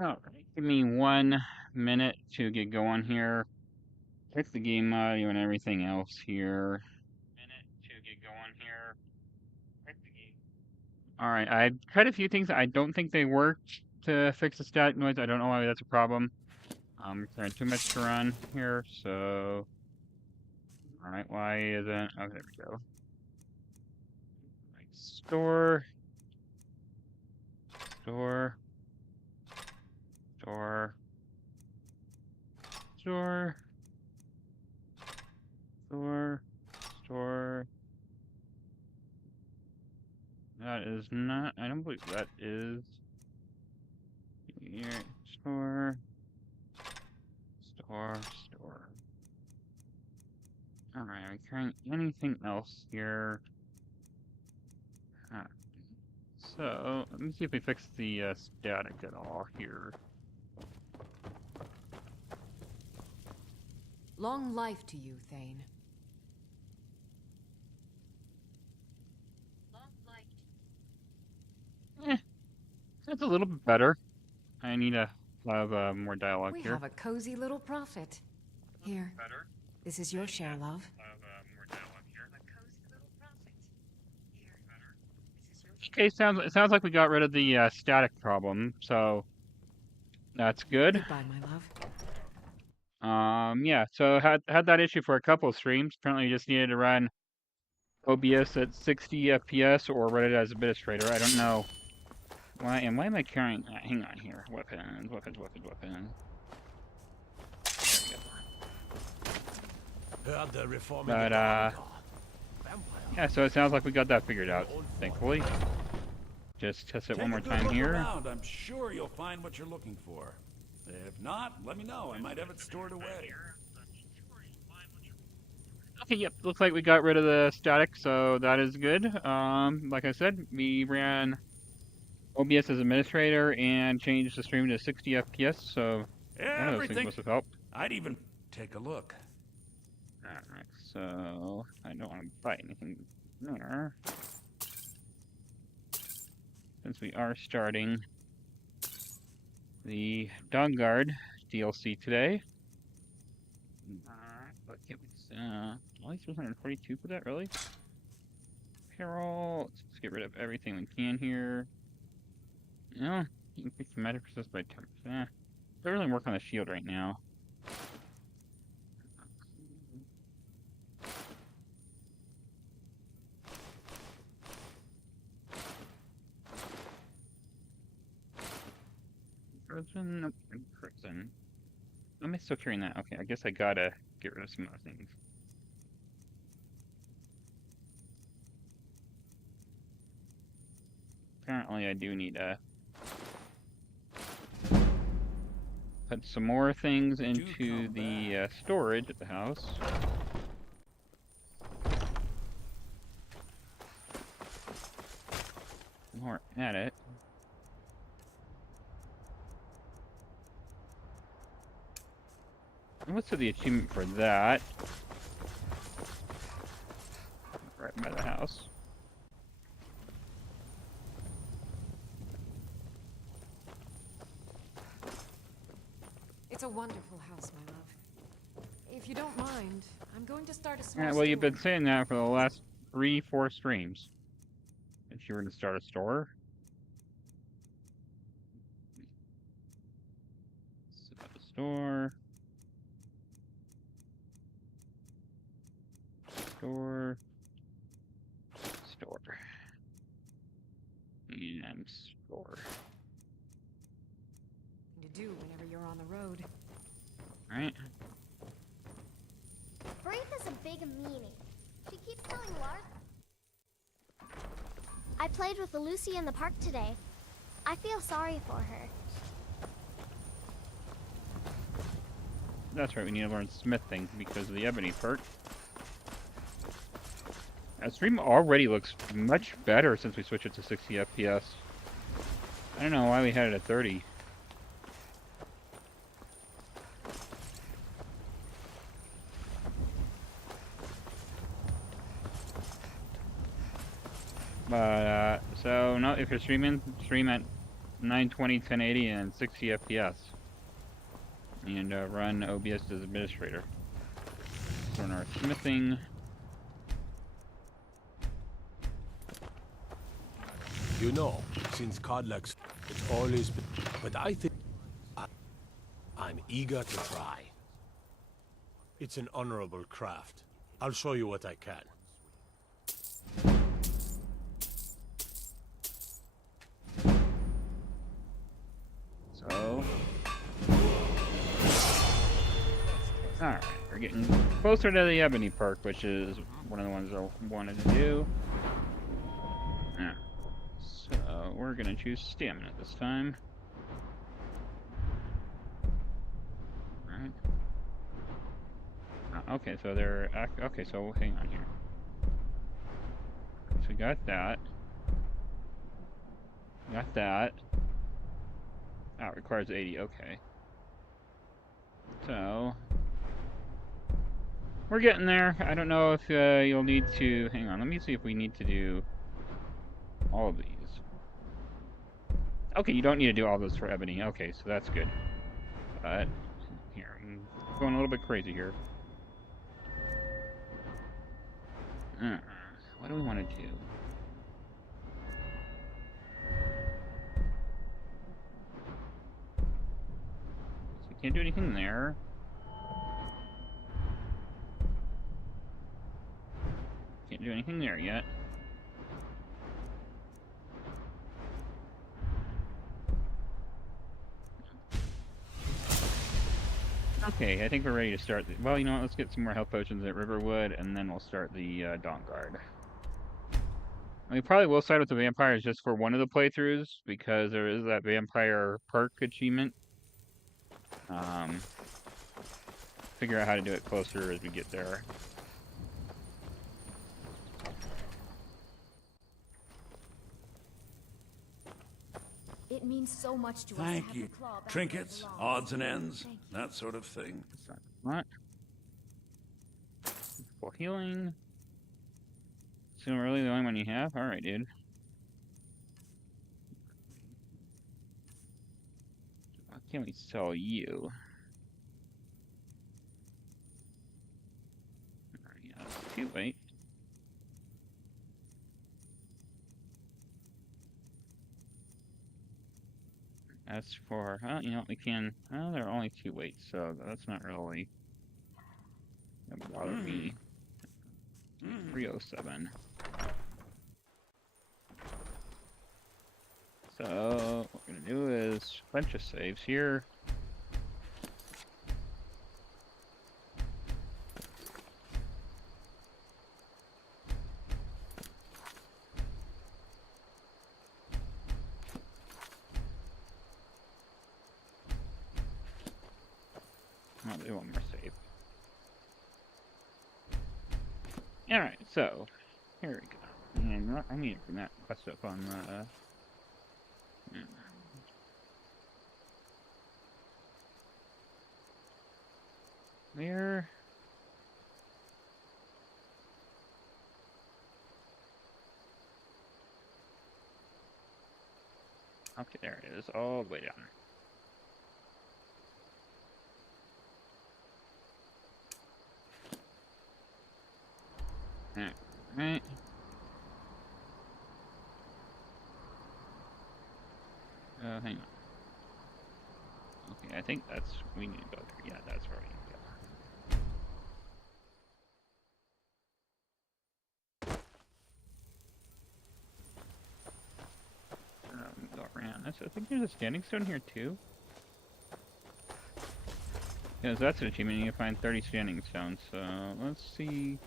Alright, give me 1 minute to get going here. Check the game audio and everything else here. Minute to get going here. Check the game. Alright, I tried a few things. I don't think they worked to fix the static noise. I don't know why that's a problem. Requiring too much to run here, so... Alright, why isn't... Oh, there we go. Right, store. Store. Store. Store. Store. Store. That is not... I don't believe that is... Here. Store. Store. Store. Alright, are we carrying anything else here? So, let me see if we fix the static at all here. Long life to you, Thane. Long life. That's a little bit better. I need to have more dialogue We here. have a cozy little prophet. Here. Better. This is your share, love. More dialogue here. A cozy little prophet. Here. Better. Okay, it sounds like we got rid of the static problem, so that's good. Goodbye, my love. Yeah, so had that issue for a couple of streams. Apparently you just needed to run OBS at 60 FPS or run it as administrator. I don't know. Why am I carrying... hang on here. Weapons. There we go. But, yeah, so it sounds like we got that figured out, thankfully. Just test it one more time here. I'm sure you'll find what you're looking for. If not, let me know. I might have it stored away. Okay, yep, looks like we got rid of the static, so that is good. Like I said, we ran OBS as administrator and changed the stream to 60 FPS, so one of those things must have helped. I'd even take a look. Alright, so I don't want to buy anything there. Since we are starting the Dog Guard DLC today. What can we only 342 for that, really? Apparel. Let's get rid of everything we can here. No, increase the magic resist by 10%. Don't really work on the shield right now. Frozen? Nope, Frozen. Am I still carrying that? Okay, I guess I gotta get rid of some other things. Apparently I do need to put some more things into the storage at the house. More at it. What's the achievement for that? Right by the house. It's a wonderful house, my love. If you don't mind, I'm going to start a small Yeah, well, store. you've been saying that for the last 3-4 streams. If you were to start a store. Set up a store. Store. And store. To do whenever you're on the road. Right? Braith is a big meanie. She keeps telling Lars. I played with Lucy in the park today. I feel sorry for her. That's right, we need to learn smithing because of the ebony perk. That stream already looks much better since we switched it to 60 FPS. I don't know why we had it at 30. But, so, no, if you're streaming, stream at 920, 1080, and 60 FPS. And run OBS as administrator. So in our smithing. You know, since Codlex, it's always been... But I think... I'm eager to try. It's an honorable craft. I'll show you what I can. So... Alright, we're getting closer to the Ebony perk, which is one of the ones I wanted to do. Yeah. So, we're gonna choose stamina this time. Alright. Okay, so they're... Okay, so hang on here. So we got that. Got that. Oh, it requires 80, okay. So... We're getting there. I don't know if you'll need to... Hang on, let me see if we need to do all of these. Okay, you don't need to do all those for Ebony. Okay, so that's good. But, here, I'm going a little bit crazy here. What do we want to do? So we can't do anything there. Can't do anything there yet. Okay, I think we're ready to start. Well, you know what? Let's get some more health potions at Riverwood, and then we'll start the Dawn Guard. We probably will side with the vampires just for one of the playthroughs, because there is that vampire perk achievement. Figure out how to do it closer as we get there. It means so much to us. Thank to you. have the claw back where it Trinkets, belongs. odds and ends, Thank you. that sort of thing. What? Full healing. So really the only one you have? Alright, dude. Why can't we sell you? Yeah, too late. As for, you know, we can, well, there are only 2 weights, so that's not really gonna bother me. 307. So, what we're gonna do is a bunch of saves here. I'll do one more save. Alright, so, here we go. And I need to bring that quest up on the... There. Okay, there it is, all the way down. Alright. Hang on. Okay, I think that's... We need to go there. Yeah, that's where we need to go. Go around. I think there's a standing stone here too. Because that's an achievement. You can find 30 standing stones. So let's see.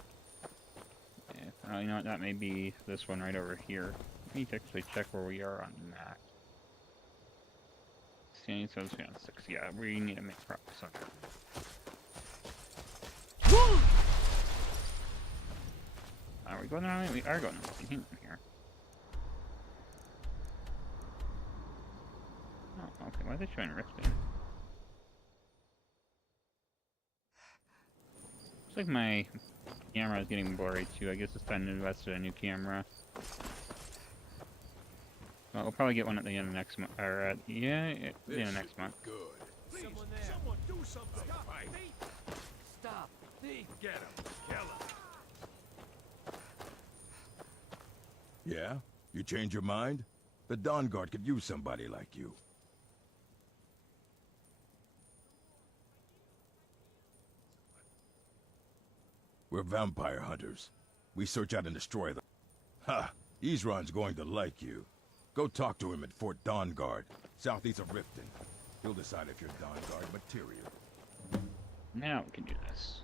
Yeah, you know what? That may be this one right over here. Let me actually check where we are on the map. Standing stones found 6. Yeah, we need to make progress on that. Are we going the wrong way? We are going the wrong way. Hang on here. Oh, okay. Why are they showing Riftbin? Looks like my camera is getting blurry too. I guess it's time to invest in a new camera. Well, we'll probably get one at the end of next month, or yeah, at the end of next month. Good. Please, someone do something. Stop. Stop. Thief. Get him. Kill him. Yeah? You change your mind? The Dawn Guard could use somebody like you. We're vampire hunters. We search out and destroy them. Ha! Ezron's going to like you. Go talk to him at Fort Dawn Guard, southeast of Riften. He'll decide if you're Dawn Guard material. Now we can do this.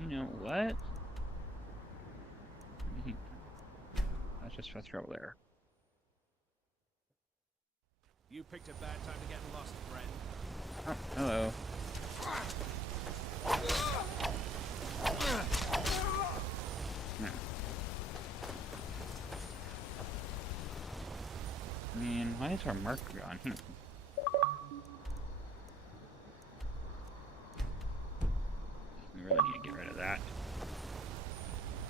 You know what? Let's just throw there. You picked a bad time to get lost, friend. Oh, hello. No. I mean, why is our marker gone? We really need to get rid of that.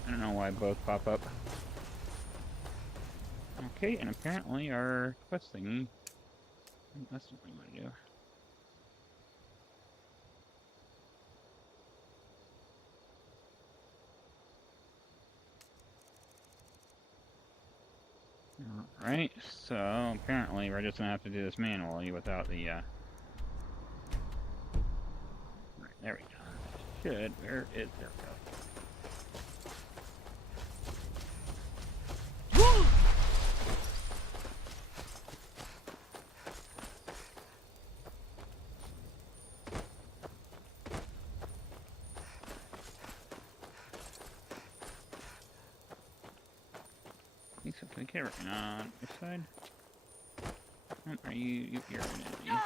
I don't know why both pop up. Okay, and apparently our quest thingy. That's what we want to do. Alright, so apparently we're just gonna have to do this manually without the right, there we go. Should, where is there we go. Okay, right on this side. Are you're an enemy.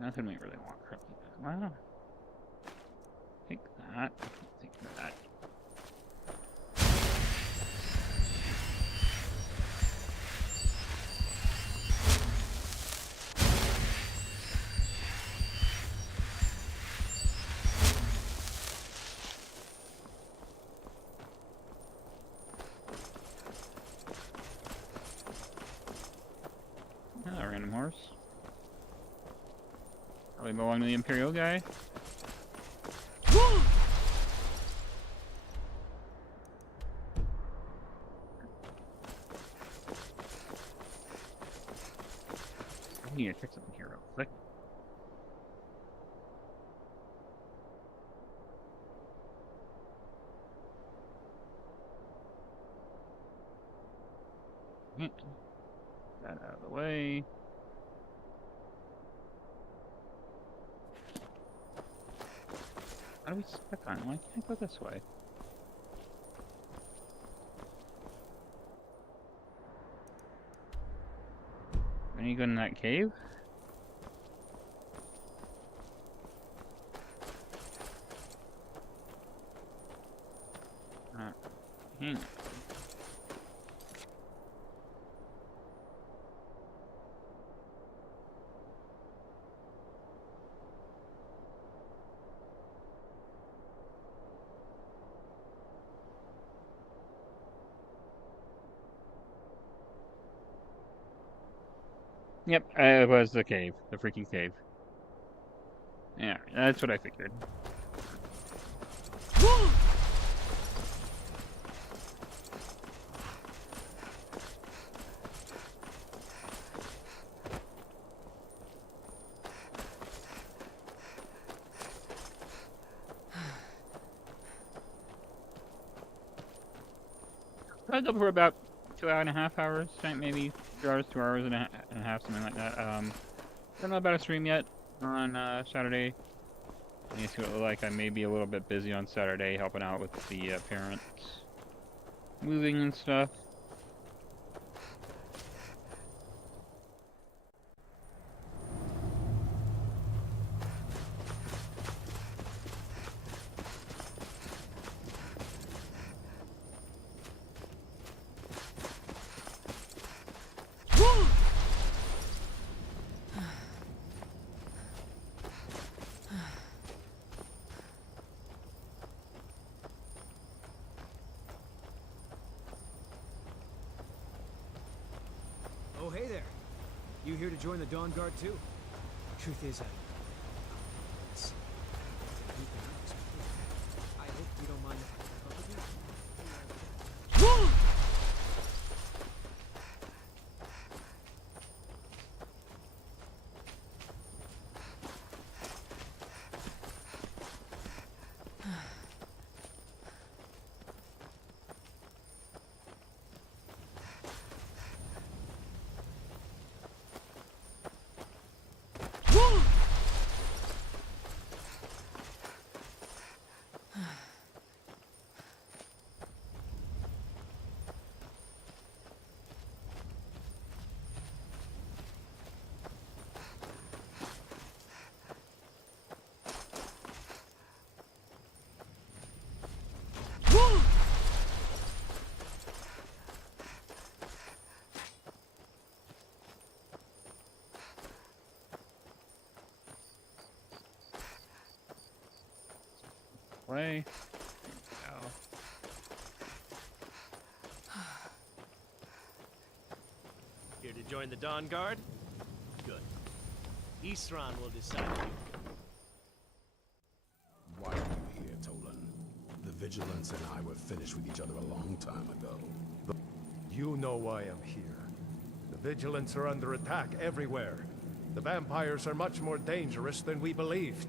Nothing we really want currently. Wow. Take that. Take that. Random horse. Probably belong to the Imperial guy. I need to check something here real quick. Get that out of the way. How do we stuck on? Why can't I go this way? When you go in that cave? Hang on. Yep, it was the cave. The freaking cave. Yeah, that's what I figured. I go for about 2.5 hours, maybe 2 hours, 2 hours and a half, something like that. Don't know about a stream yet on Saturday. I need to see what it looks like. I may be a little bit busy on Saturday helping out with the parents moving and stuff. You here to join the Dawn Guard too? Truth is, I hope you don't mind if I keep up with you. Play. Here to join the Dawn Guard? Good. Isran will decide for you. Why are you here, Tolan? The Vigilance and I were finished with each other a long time ago. You know why I'm here. The Vigilants are under attack everywhere. The vampires are much more dangerous than we believed.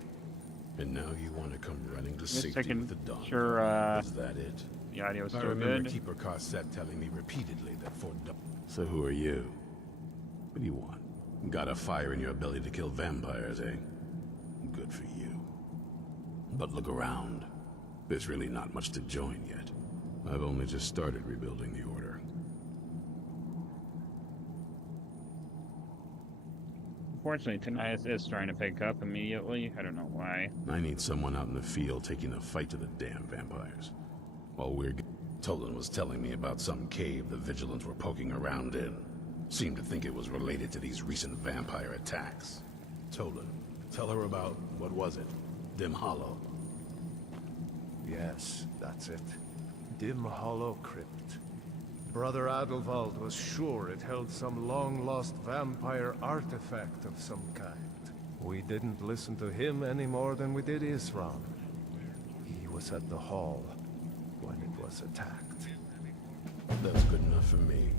And now you want to come running to Just a safety second. with the Dawn. Sure, Is that it? the audio's I still remember good. Keeper Carset telling me repeatedly that Fort Dawn... So who are you? What do you want? Got a fire in your belly to kill vampires, eh? Good for you. But look around. There's really not much to join yet. I've only just started rebuilding the Order. Unfortunately, tonight is starting to pick up immediately. I don't know why. I need someone out in the field taking the fight to the damn vampires. While Tolan was telling me about some cave the Vigilants were poking around in. Seemed to think it was related to these recent vampire attacks. Tolan, tell her about, what was it? Dim Hollow. Yes, that's it. Dim Hollow Crypt. Brother Adelwald was sure it held some long-lost vampire artifact of some kind. We didn't listen to him any more than we did Isran. He was at the hall when it was attacked. That's good enough for me.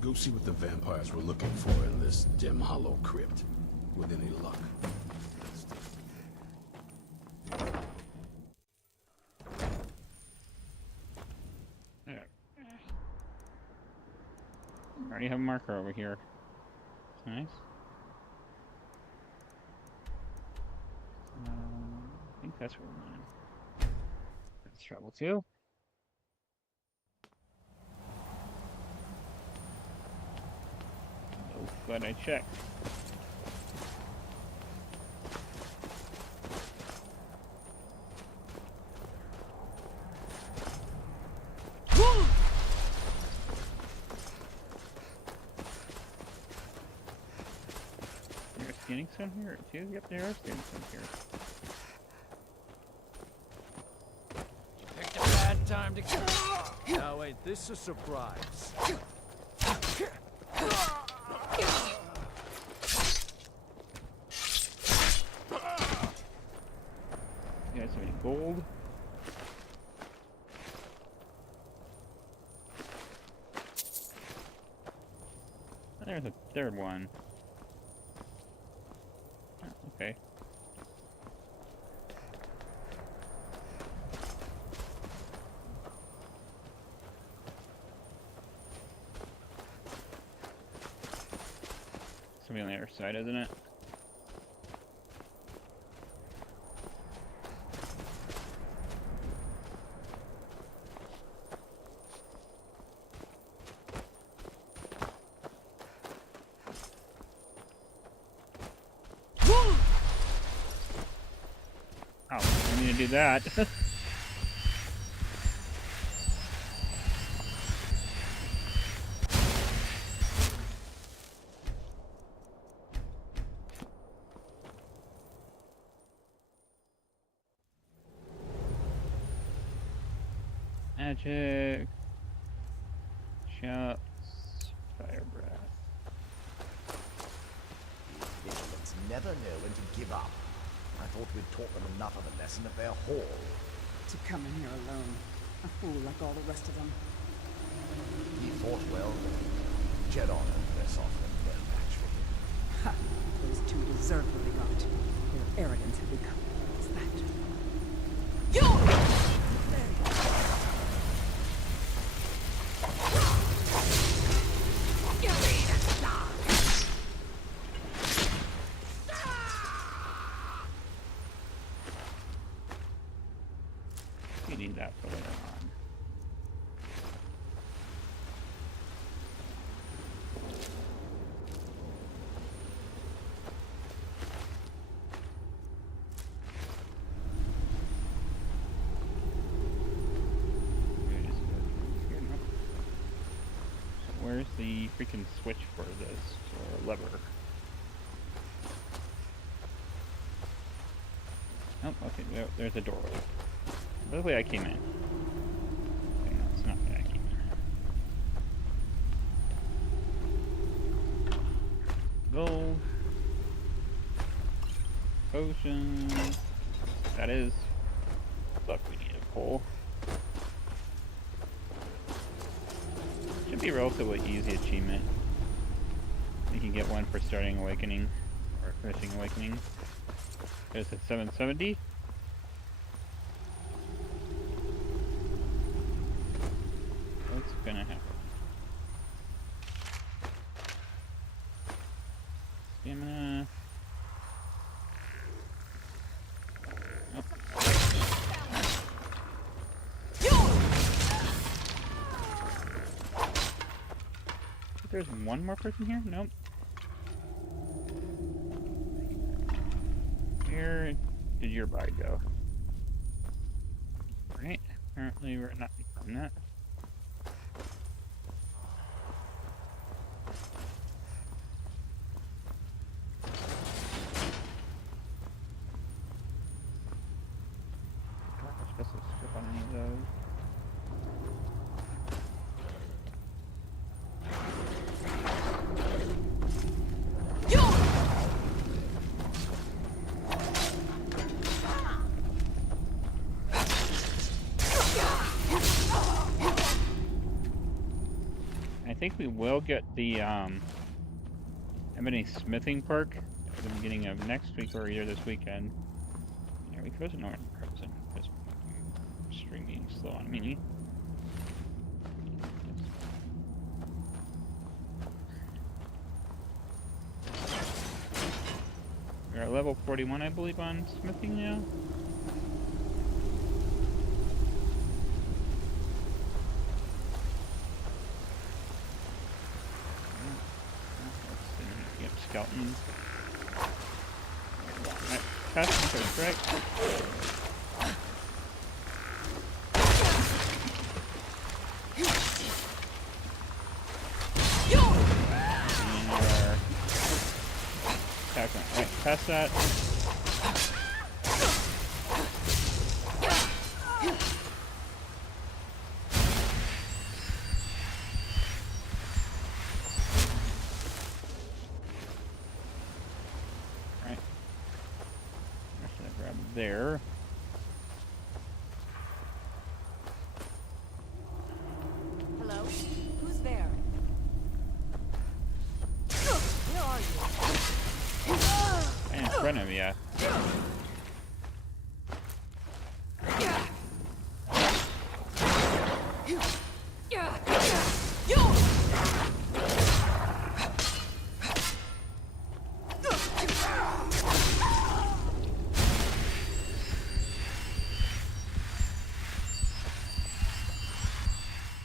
Go see what the vampires were looking for in this Dim Hollow Crypt. With any luck. I already have a marker over here. Nice. I think that's where we're going. That's trouble too. Oh, glad I checked. Getting some here too? Yep, there is getting some here. Picked a bad time to go. Now ain't this a surprise? You guys have any gold? There's a third one. Okay. Somebody on the other side, isn't it? Oh, I need to do that. Magic. Shots. Fire breath. never know when to give up. I thought we'd taught them enough of a lesson at their hall. To come in here alone. A fool like all the rest of them. He fought well. Jedon and Vesoff were no match for him. Ha! Those two deserve what they got. Their arrogance had become as that. We need that for later on. Where's the freaking switch for this, or lever? Oh, okay, there's a doorway. That's the way I came in. Okay, no, it's not the way I came in. Gold. Potion. That is. Look, we need a pole. Should be a relatively easy achievement. You can get one for starting Awakening, or finishing Awakening. There's a 770. What's gonna happen? Stamina. Oh. There's one more person here? Nope. Where did your body go? Right. Apparently we're not doing that. Supposed to skip on any of those. I think we will get the Ebony Smithing perk at the beginning of next week or either this weekend. Yeah, we frozen or frozen because stream being slow on me. We're at level 41, I believe, on smithing now. Yep, skeleton. Alright, pass the strike. Alright, pass that. Alright. I should have grabbed there. Hello? Who's there? Where are you? Right in front of you.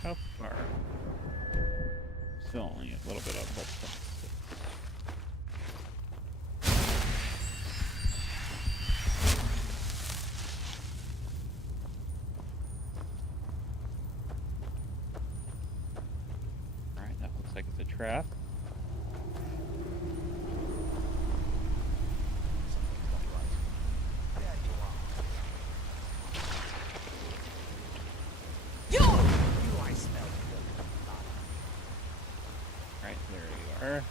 How far? Still only a little bit of hope. Alright, that looks like it's a trap. Right, there you are.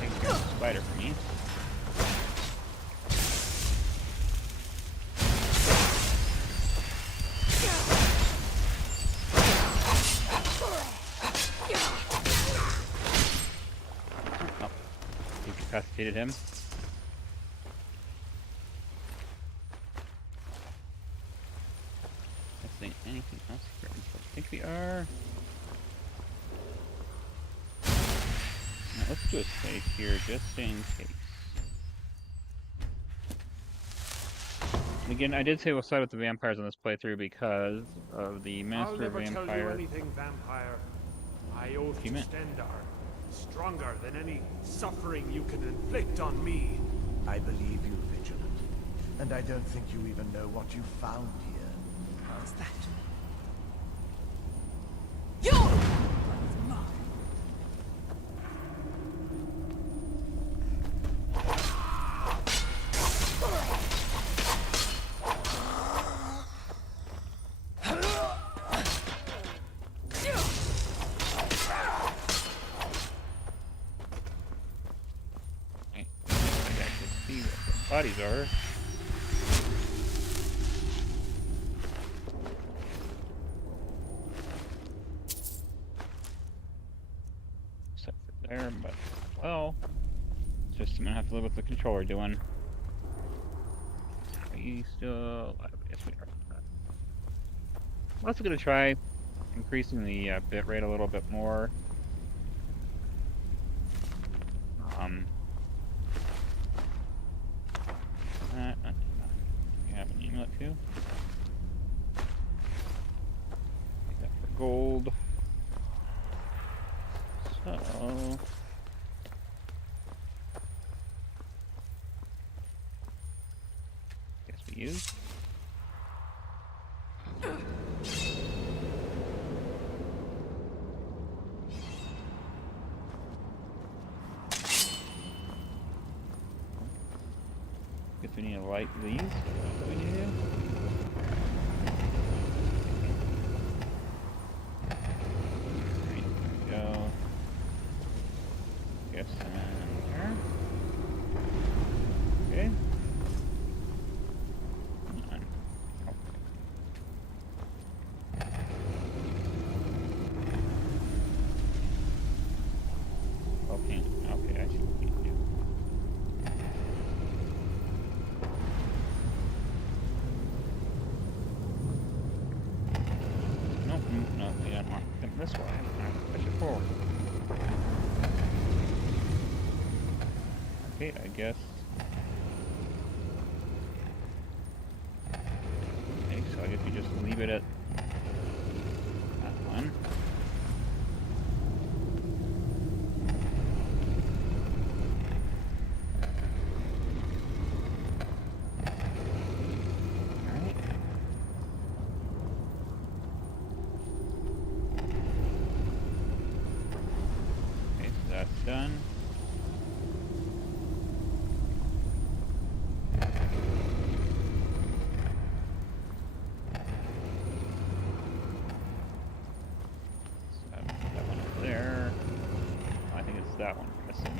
Take care of the spider for me. incapacitated him. Missing anything else here? I think we are. Now, let's do a save here just in case. And again, I did say we'll side with the vampires on this playthrough because of the I'll Minister never tell you Vampire. anything, vampire. My oath to Stendar is stronger than any suffering you can inflict on me. I believe you, Vigilant. And I don't think you even know what you found here. How's that? Bodies are. Except for there, but well, it's just I'm gonna have to live with the controller doing. Are you still alive? Yes, we are. I'm also gonna try increasing the bit rate a little bit more. You have an amulet too. Take that for gold. So guess we use. Guess we need to light these. What do we need to do? Right, there we go. Guess there. Okay. Come on. Oh. Okay, okay, I see what we need to do. No, we don't want them this way. I have to push it forward. Okay, I guess. Okay, so I guess we just leave it at that one. Alright. Okay, so that's done. That one over there. I think it's that one we're missing.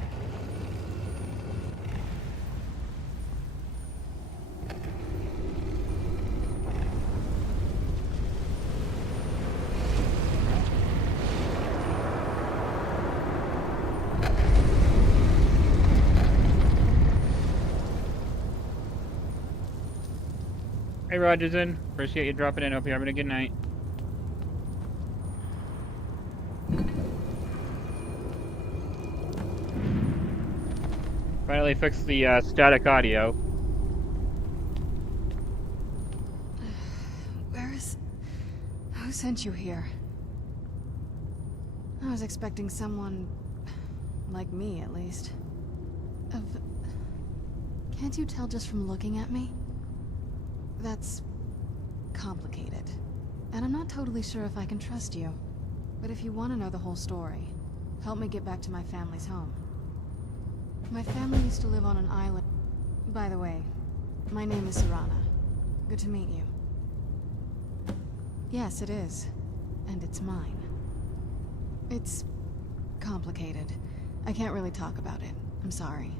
Hey Rogerson, appreciate you dropping in. Hope you're having a good night. Finally fixed the static audio. Who sent you here? I was expecting someone... like me, at least. Can't you tell just from looking at me? That's... complicated. And I'm not totally sure if I can trust you. But if you want to know the whole story, help me get back to my family's home. My family used to live on an island. By the way, my name is Serana. Good to meet you. Yes, it is. And it's mine. It's... complicated. I can't really talk about it. I'm sorry.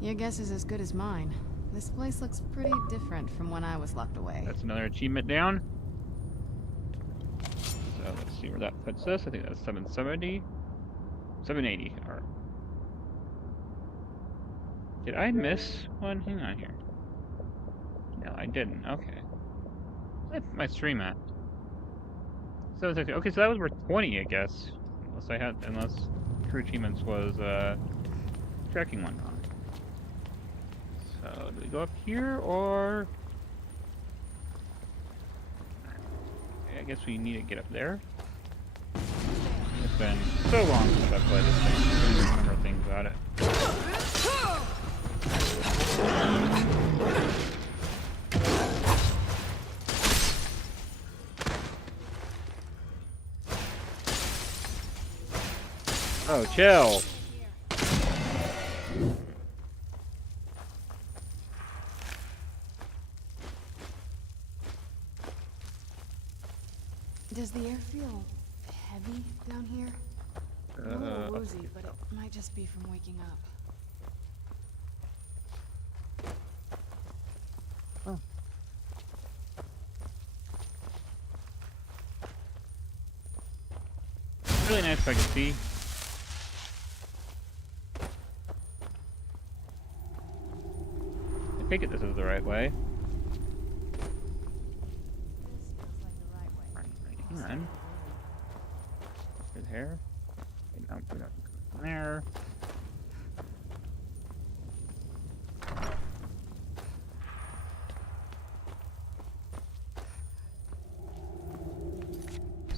Your guess is as good as mine. This place looks pretty different from when I was locked away. That's another achievement down. So let's see where that puts us. I think that's 770. 780. Or Did I miss one? Hang on here. No, I didn't. Okay. Where's my stream at? So it's okay, so that was worth 20, I guess. Unless True Achievements was tracking one wrong. So do we go up here or? Okay, I guess we need to get up there. It's been so long since I've played this thing. I don't remember things about it. Oh, chill. Does the air feel heavy down here? I'm a little woozy, but it might just be from waking up. Oh. Really nice if I can see. I think this is the right way. Hang on. Good hair. Okay, no, we don't go there.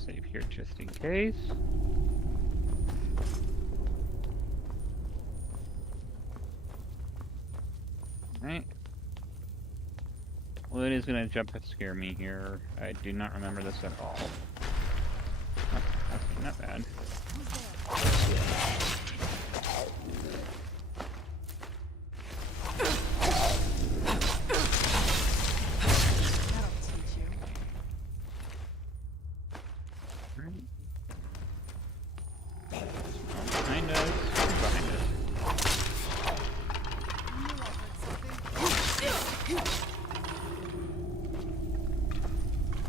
Save here just in case. Alright. Well, it is going to jump and scare me here. I do not remember this at all. Oh, okay, not bad. Behind us. Behind us.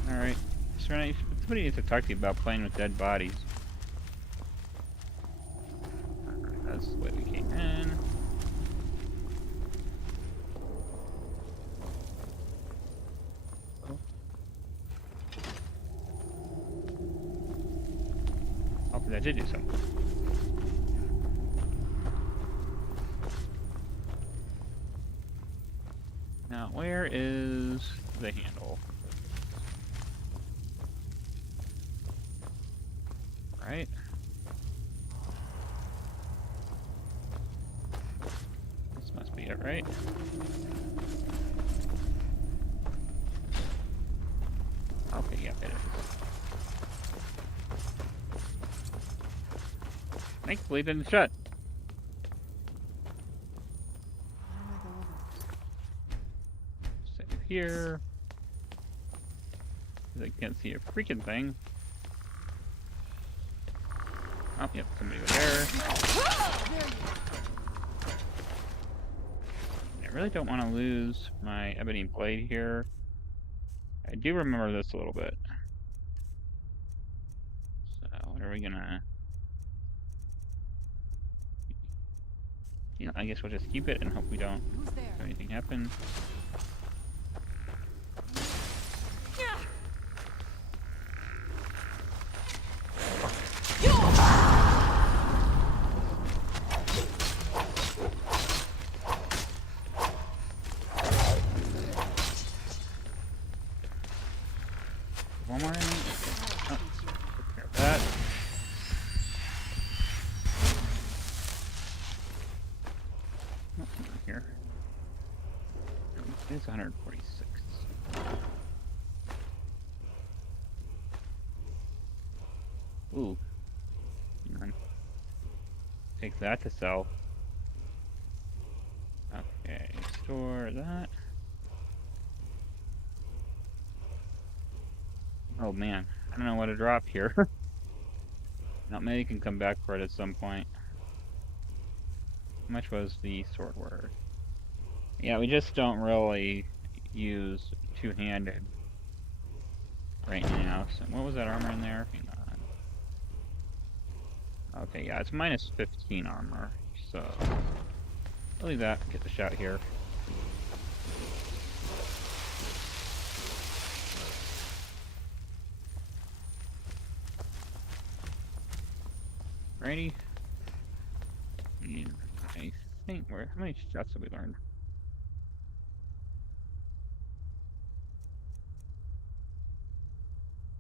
Alright. Somebody needs to talk to you about playing with dead bodies. That's the way we came in. Oh. Hopefully that did do something. Now, where is the handle? Right? This must be it, right? Okay, yeah, it is. Thankfully, it didn't shut. Save here. 'Cause I can't see a freaking thing. Oh, yep, somebody over there. I really don't want to lose my ebony blade here. I do remember this a little bit. So, what are we gonna... You know, I guess we'll just keep it and hope we don't have anything happen. One more enemy. Oh, take care of that. Oh, not here. It's 146. Ooh. Hang on. Take that to sell. Okay, store that. Oh man, I don't know what to drop here. Now maybe you can come back for it at some point. How much was the sword worth? Yeah, we just don't really use two-handed right now. So what was that armor in there? Hang on. Okay, yeah, it's minus 15 armor, so I'll leave that. Get the shot here. Righty. And I think how many shots have we learned?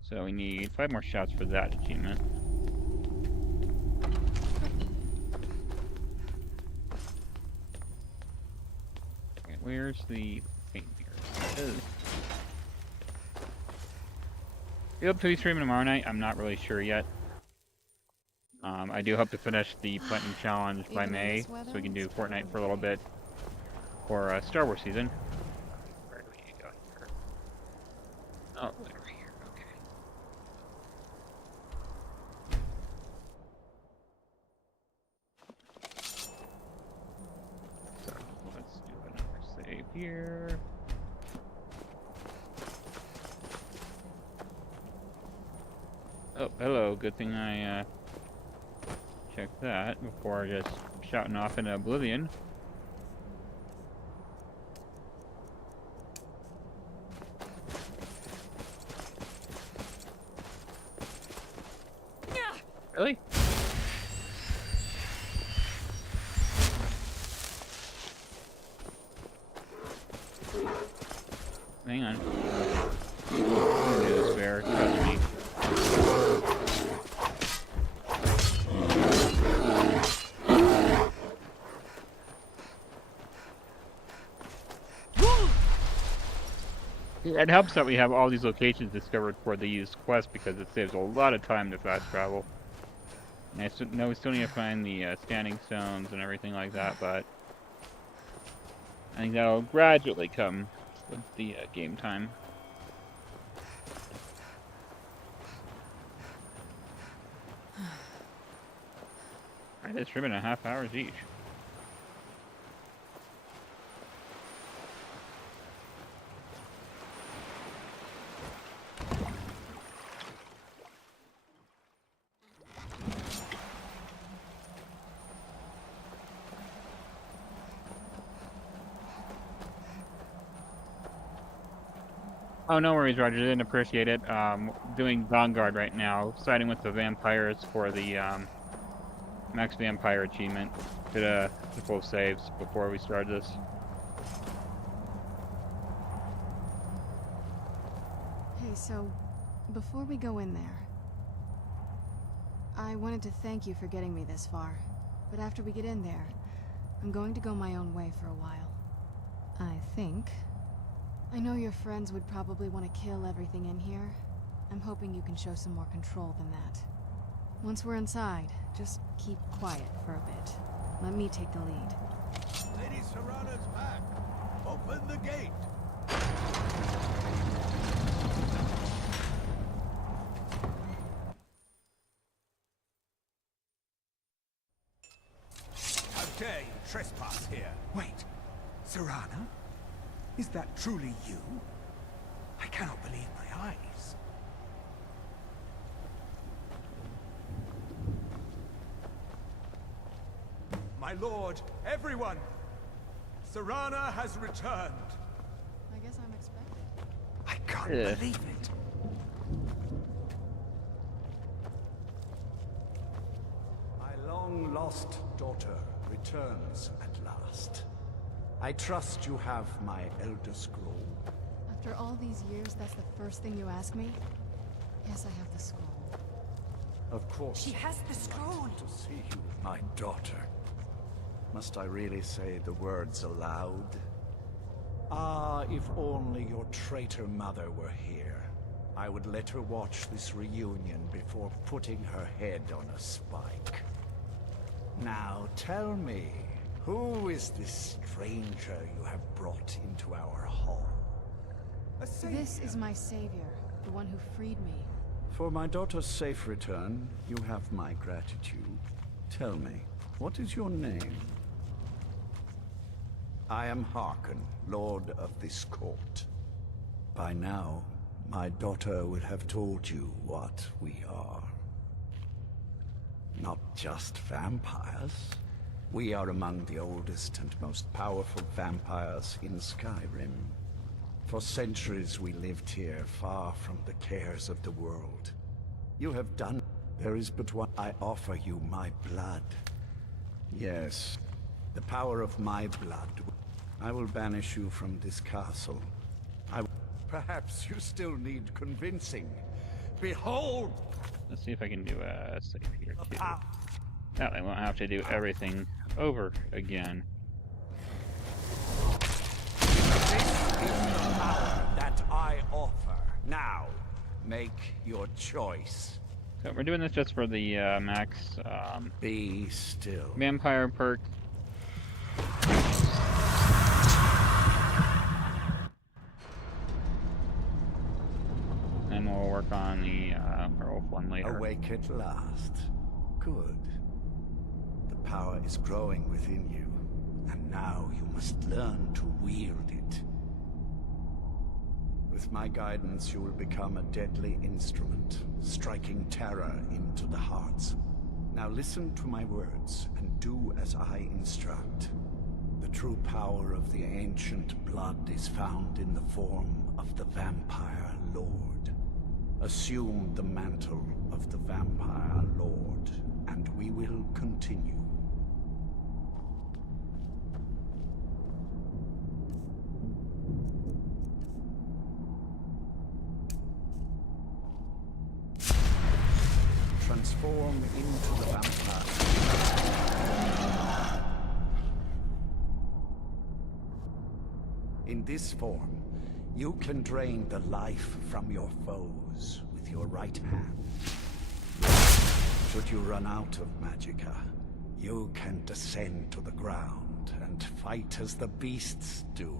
So we need 5 more shots for that achievement. Okay, where's the thing here? Be up to be streaming tomorrow night. I'm not really sure yet. I do hope to finish the Platinum Challenge by May, so we can do Fortnite for a little bit for Star Wars season. Where do we go here? Oh, over here. Okay. So let's do another save here. Oh, hello. Good thing I checked that before just shouting off into oblivion. Really? Hang on. I'll do this bear, trust me. It helps that we have all these locations discovered for the used quest because it saves a lot of time to fast travel. And I know we still need to find the standing stones and everything like that, but I think that'll gradually come with the game time. Alright, it's 3.5 hours each. Oh, no worries, Roger. Didn't appreciate it. Doing Vanguard right now, siding with the vampires for the Max Vampire achievement. Did a couple of saves before we started this. Hey, so before we go in there, I wanted to thank you for getting me this far. But after we get in there, I'm going to go my own way for a while. I think. I know your friends would probably want to kill everything in here. I'm hoping you can show some more control than that. Once we're inside, just keep quiet for a bit. Let me take the lead. Lady Serrana's back. Open the gate. How dare you trespass here? Wait, Serrana? Is that truly you? I cannot believe my eyes. My lord, everyone! Serrana has returned! I guess I'm expected. I can't believe it. My long-lost daughter returns at last. I trust you have my Elder Scroll. After all these years, that's the first thing you ask me? Yes, I have the scroll. Of course. She has the scroll. To see you, my daughter. Must I really say the words aloud? Ah, if only your traitor mother were here. I would let her watch this reunion before putting her head on a spike. Now tell me, who is this stranger you have brought into our hall? This is my savior, the one who freed me. For my daughter's safe return, you have my gratitude. Tell me, what is your name? I am Harkon, Lord of this court. By now, my daughter would have told you what we are. Not just vampires. We are among the oldest and most powerful vampires in Skyrim. For centuries we lived here, far from the cares of the world. You have done. There is but one. I offer you my blood. Yes, the power of my blood. I will banish you from this castle. Perhaps you still need convincing. Behold! Let's see if I can do a save here too. That way I won't have to do everything over again. This is the power that I offer. Now, make your choice. So we're doing this just for the max Be still. Vampire perk. And we'll work on the werewolf one later. Awake at last. Good. The power is growing within you, and now you must learn to wield it. With my guidance, you will become a deadly instrument, striking terror into the hearts. Now listen to my words, and do as I instruct. The true power of the ancient blood is found in the form of the Vampire Lord. Assume the mantle of the Vampire Lord, and we will continue. Transform into the vampire. In this form, you can drain the life from your foes with your right hand. Should you run out of magicka, you can descend to the ground and fight as the beasts do.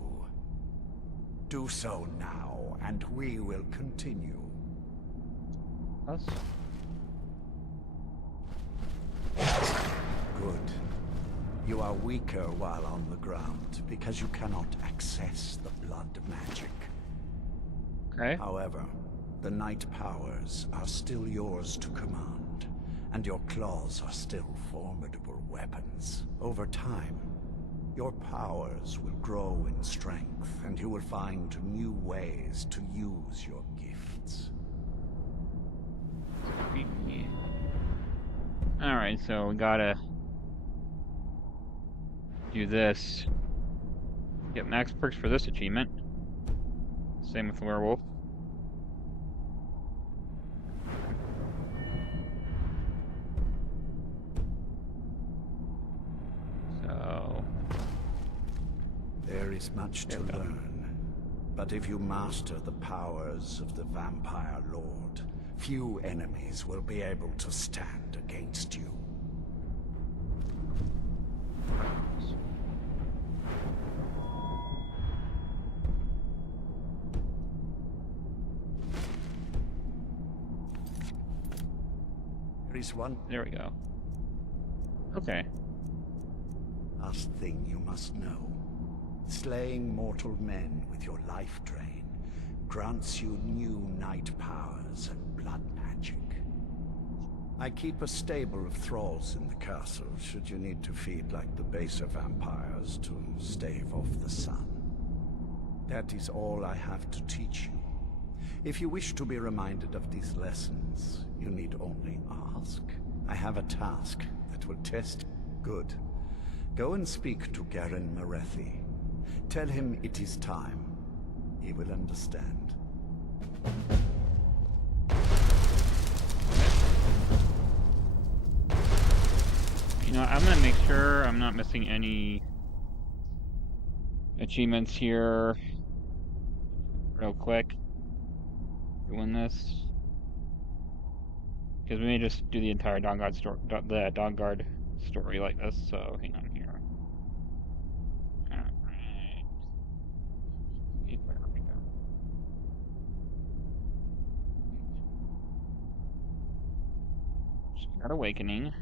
Do so now, and we will continue. Us? Good. You are weaker while on the ground because you cannot access the blood magic. Okay. However, the night powers are still yours to command, and your claws are still formidable weapons. Over time, your powers will grow in strength, and you will find new ways to use your gifts. Alright, so we gotta do this. Get max perks for this achievement. Same with the werewolf. So there is much to learn, but if you master the powers of the Vampire Lord, few enemies will be able to stand against you. There is one. There we go. Okay. Last thing you must know. Slaying mortal men with your life drain grants you new night powers and blood magic. I keep a stable of thralls in the castle should you need to feed like the baser vampires to stave off the sun. That is all I have to teach you. If you wish to be reminded of these lessons, you need only ask. I have a task that will test. Good. Go and speak to Garen Marethi. Tell him it is time. He will understand. You know, I'm gonna make sure I'm not missing any achievements here real quick. Doing this. Because we may just do the entire Dawnguard story, the Dawnguard story like this, so hang on here. Alright. Where we go? Start Awakening.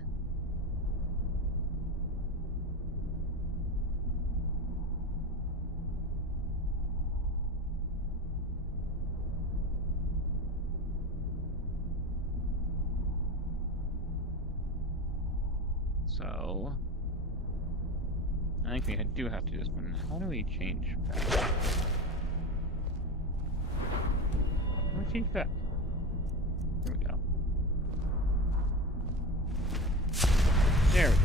So I think we do have to just. How do we change back? How do we change back? Here we go. There we go.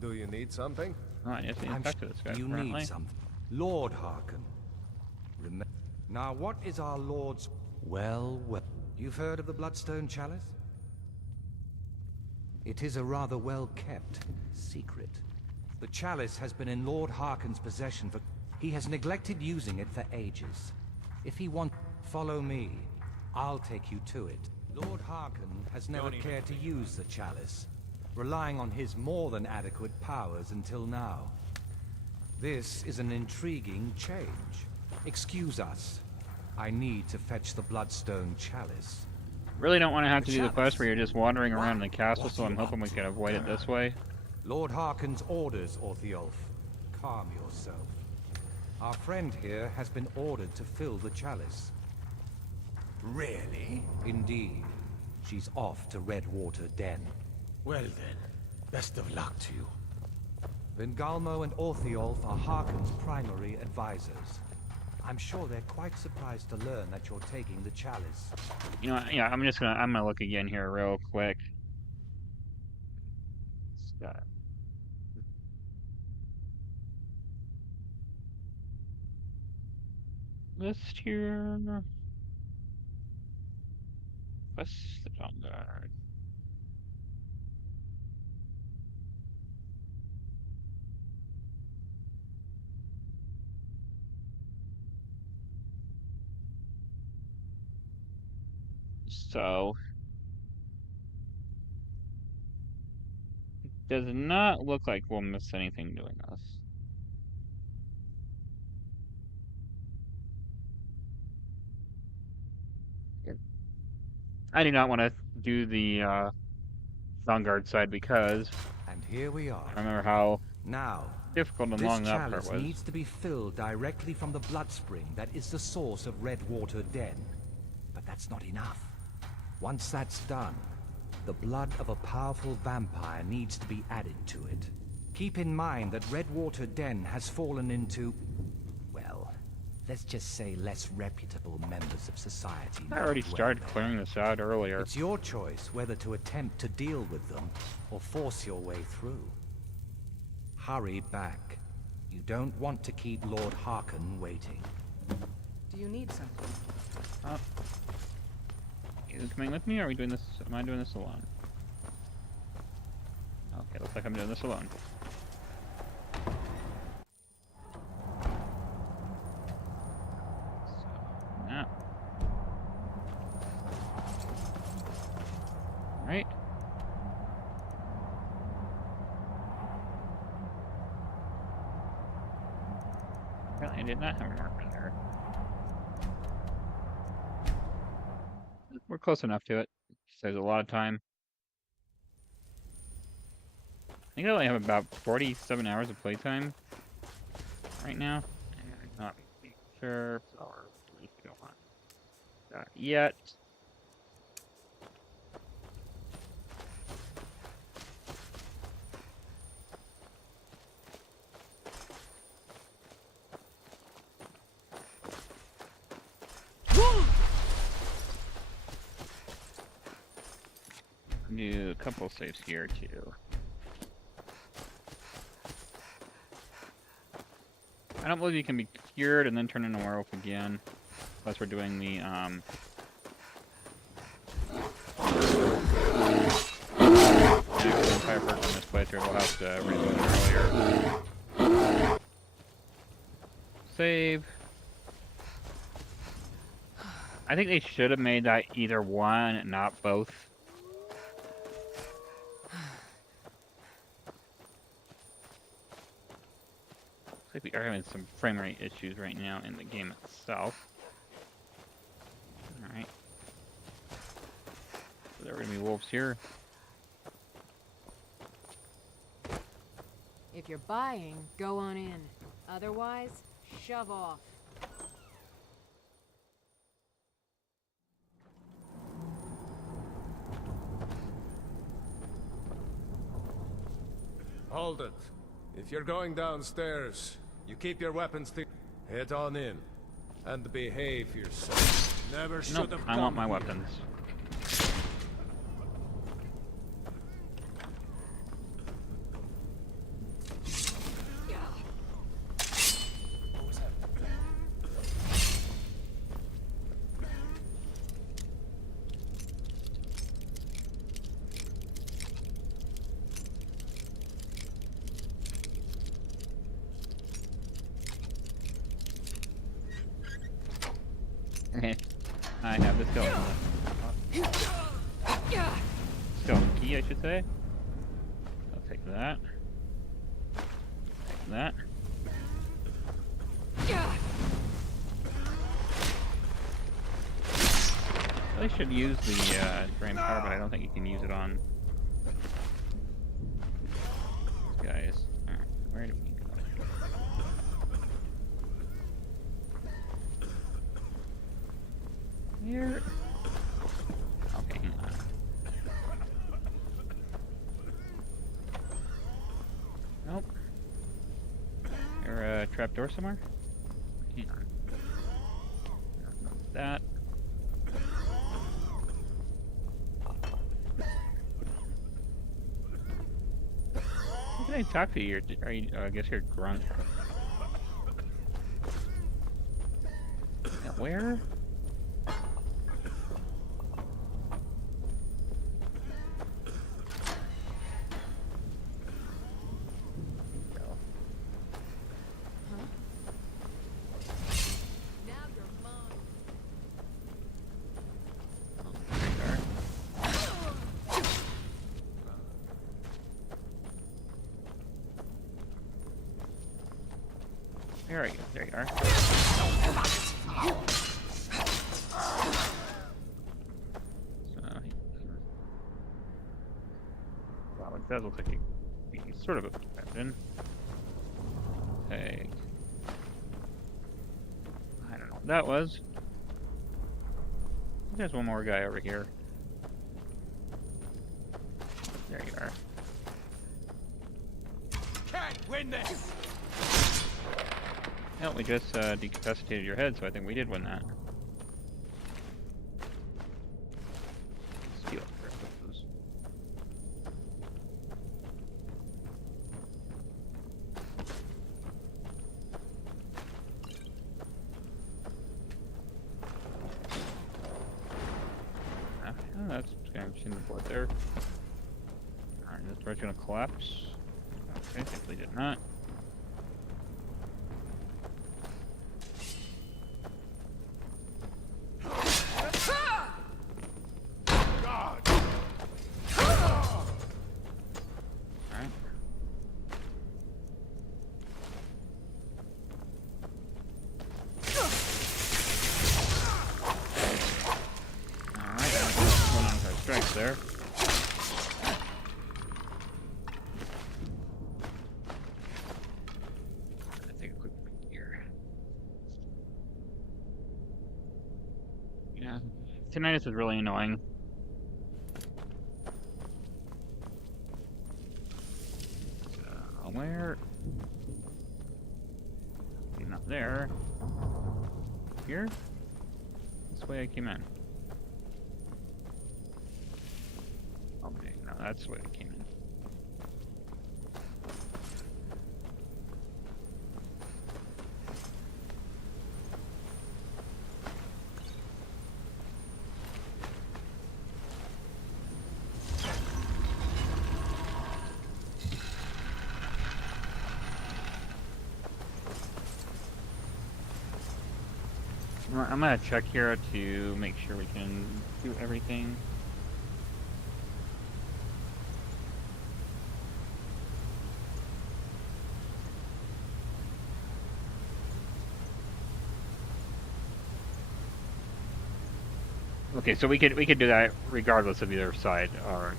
Do you need something? Oh, I just need to talk to this guy. You apparently. need something. Lord Hearken. Now, what is our Lord's... Well, you've heard of the Bloodstone Chalice? It is a rather well-kept secret. The chalice has been in Lord Hearken's possession for... He has neglected using it for ages. If he wants... Follow me. I'll take you to it. Lord Hearken has never cared to use the chalice, relying on his more than adequate powers until now. This is an intriguing change. Excuse us. I need to fetch the Bloodstone Chalice. Really don't want to have to do the quest where you're just wandering around the castle, so I'm hoping we can avoid it this way. Lord Hearken's orders, Orthiolf. Calm yourself. Our friend here has been ordered to fill the chalice. Really? Indeed. She's off to Redwater Den. Well then, best of luck to you. Vingalmo and Orthiolf are Hearken's primary advisors. I'm sure they're quite surprised to learn that you're taking the chalice. You know what? Yeah, I'm gonna look again here real quick. List here. Quest the Vanguard. So it does not look like we'll miss anything doing this. I do not want to do the Vanguard side because And here we are. I remember how now difficult and this long that part chalice was. needs to be filled directly from the blood spring that is the source of Redwater Den. But that's not enough. Once that's done, the blood of a powerful vampire needs to be added to it. Keep in mind that Redwater Den has fallen into, well, let's just say less reputable members of society. I already started clearing this out earlier. It's your choice whether to attempt to deal with them or force your way through. Hurry back. You don't want to keep Lord Hearken waiting. Do you need something? Is it coming with me, or are we doing this? Am I doing this alone? Okay, looks like I'm doing this alone. So, now. Right. Apparently I did not have a marker there. We're close enough to it. Saves a lot of time. I think I only have about 47 hours of playtime right now. And I'm not sure or we don't want that yet. Do a couple saves here too. I don't believe you can be cured and then turn into a werewolf again, unless we're doing the vampire person in this playthrough. We'll have to reload earlier. Save. I think they should have made that either one, not both. Looks like we are having some frame rate issues right now in the game itself. Alright. So there are going to be wolves here. If you're buying, go on in. Otherwise, Shove off. Hold it. If you're going downstairs, you keep your weapons to head on in. And behave yourself. Never should Nope, have I come want my here. weapons. Okay, I have the skeleton. Skeleton key, I should say. I'll take that. Take that. I should use the drain power, but I don't think you can use it on these guys. Where do we go? Here. Okay, hang on. Nope. There a trapdoor somewhere? Hang on. That. How can I talk to you? Are you? Oh, I guess you're grunt. Yeah, where? There you go. There you are. Wow, it does look like he's sort of a captain. Hey. I don't know what that was. There's one more guy over here. There you are. Can't win this! No, we just decapacitated your head, so I think we did win that. Steal those. Oh, that's kind of in the board there. Alright, this door's gonna collapse. Okay, thankfully did not. There. I'll take a quick break here. Yeah, tinnitus is really annoying. Where? Not there. Here? This way I came in. Okay, no, that's the way I came in. I'm gonna check here to make sure we can do everything. Okay, so we could do that regardless of either side, or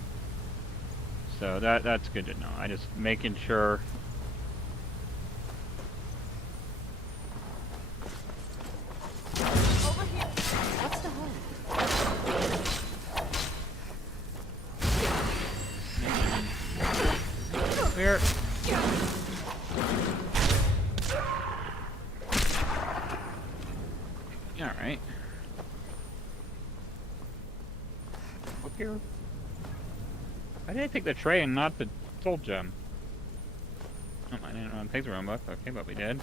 so that's good to know. I just making sure. Where? Alright. Up here? Why did I take the tray and not the soul gem? Oh, I didn't want to take the wrong book. Okay, but we did.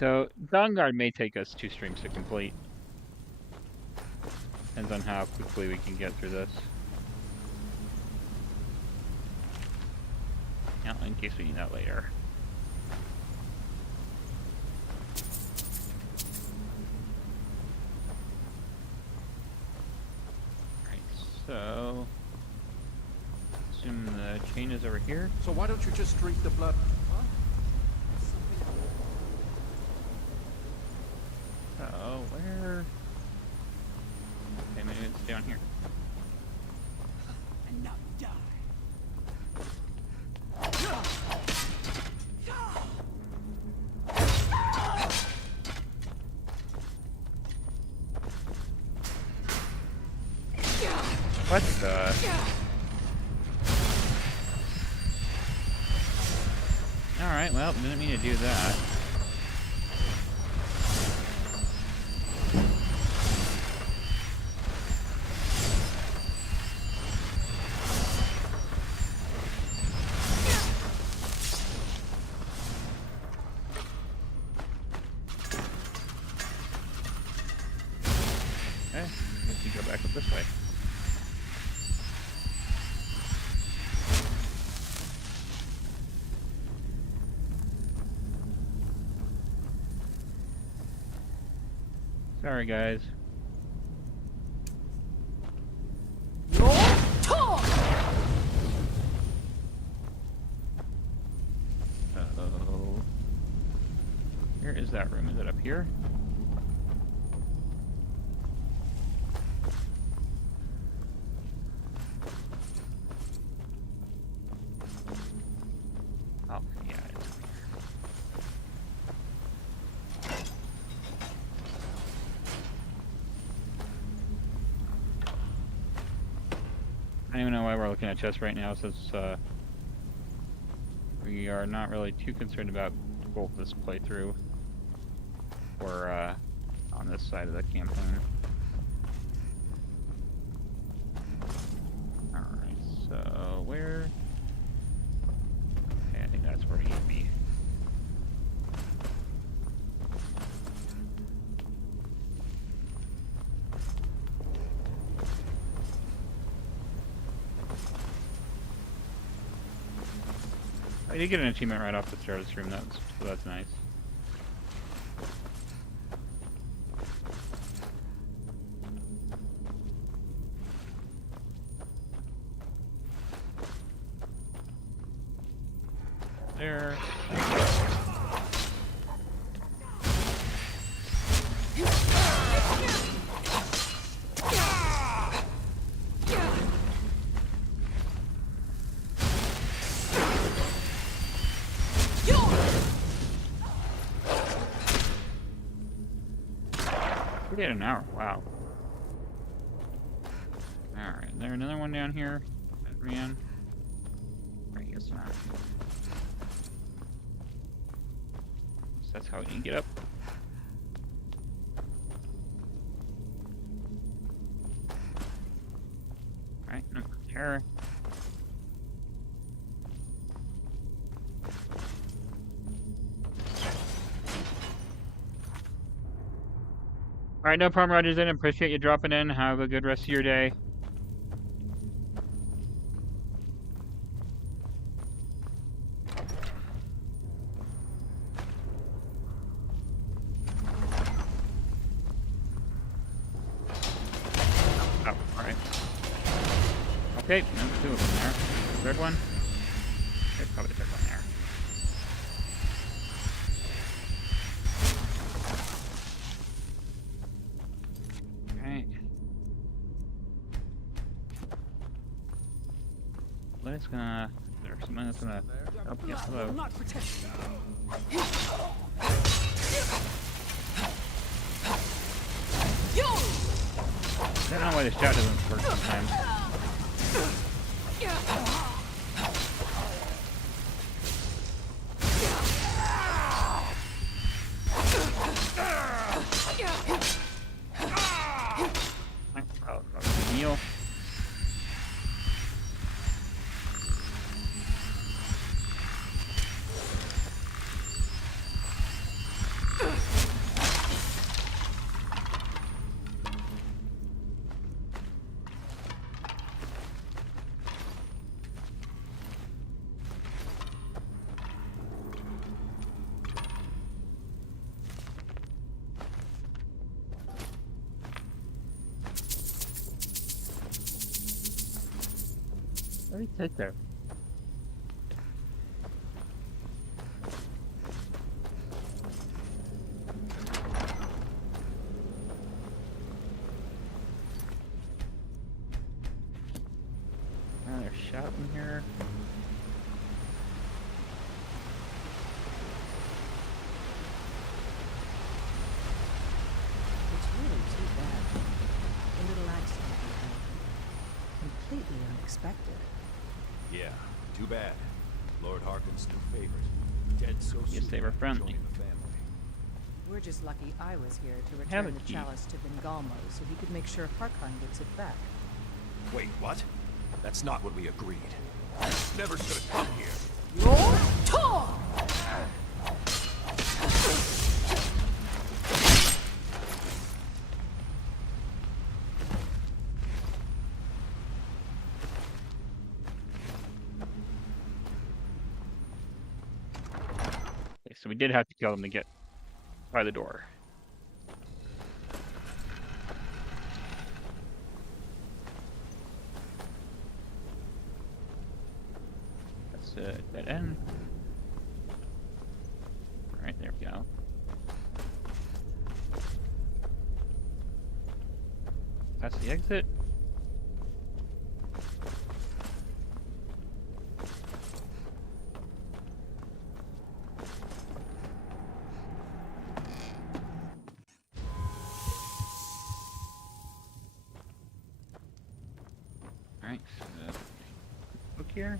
So, Dawnguard may take us 2 streams to complete. Depends on how quickly we can get through this. Yeah, in case we need that later. Right, so... assume the chain is over here. So why don't you just drink the blood? So, where... okay, maybe it's down here. And now die. What the... Alright, well, didn't mean to do that. Okay, guess we go back up this way. Sorry, guys. Uh-oh. Where is that room? Is it up here? Oh, yeah, it's up here. I don't even know why we're looking at chests right now, since we are not really too concerned about both this playthrough or on this side of the campaign. Alright, so where? Okay, I think that's where he'd be. I did get an achievement right off the start of the stream, so that's nice. There. We did an hour, wow. Alright, is there another one down here? Rian? I guess not. So that's how we can get up. Alright, no terror. Alright, no problem, Rogers. I appreciate you dropping in. Have a good rest of your day. Oh, alright. Okay, there's 2 of them there. Third one? There's probably the third one there. Let's gonna. There's someone that's gonna. Oh, yes, hello. don't know why the shot doesn't work sometimes. Heal. What do you take there? Another shot in here. It's really too bad. A little accident we had. Completely unexpected. Yeah, too bad. Lord Harkon's new favorite. Dead so soon. Yes, they were friendly. joining the family. We're just lucky I was here to Have return a the key. chalice to Bengalmo so he could make sure Harkon gets it back. Wait, what? That's not what we agreed. Never should have come here. Your tongue! Okay, so we did have to kill them to get by the door. That's a dead end. Alright, there we go. That's the exit. Alright, so book here.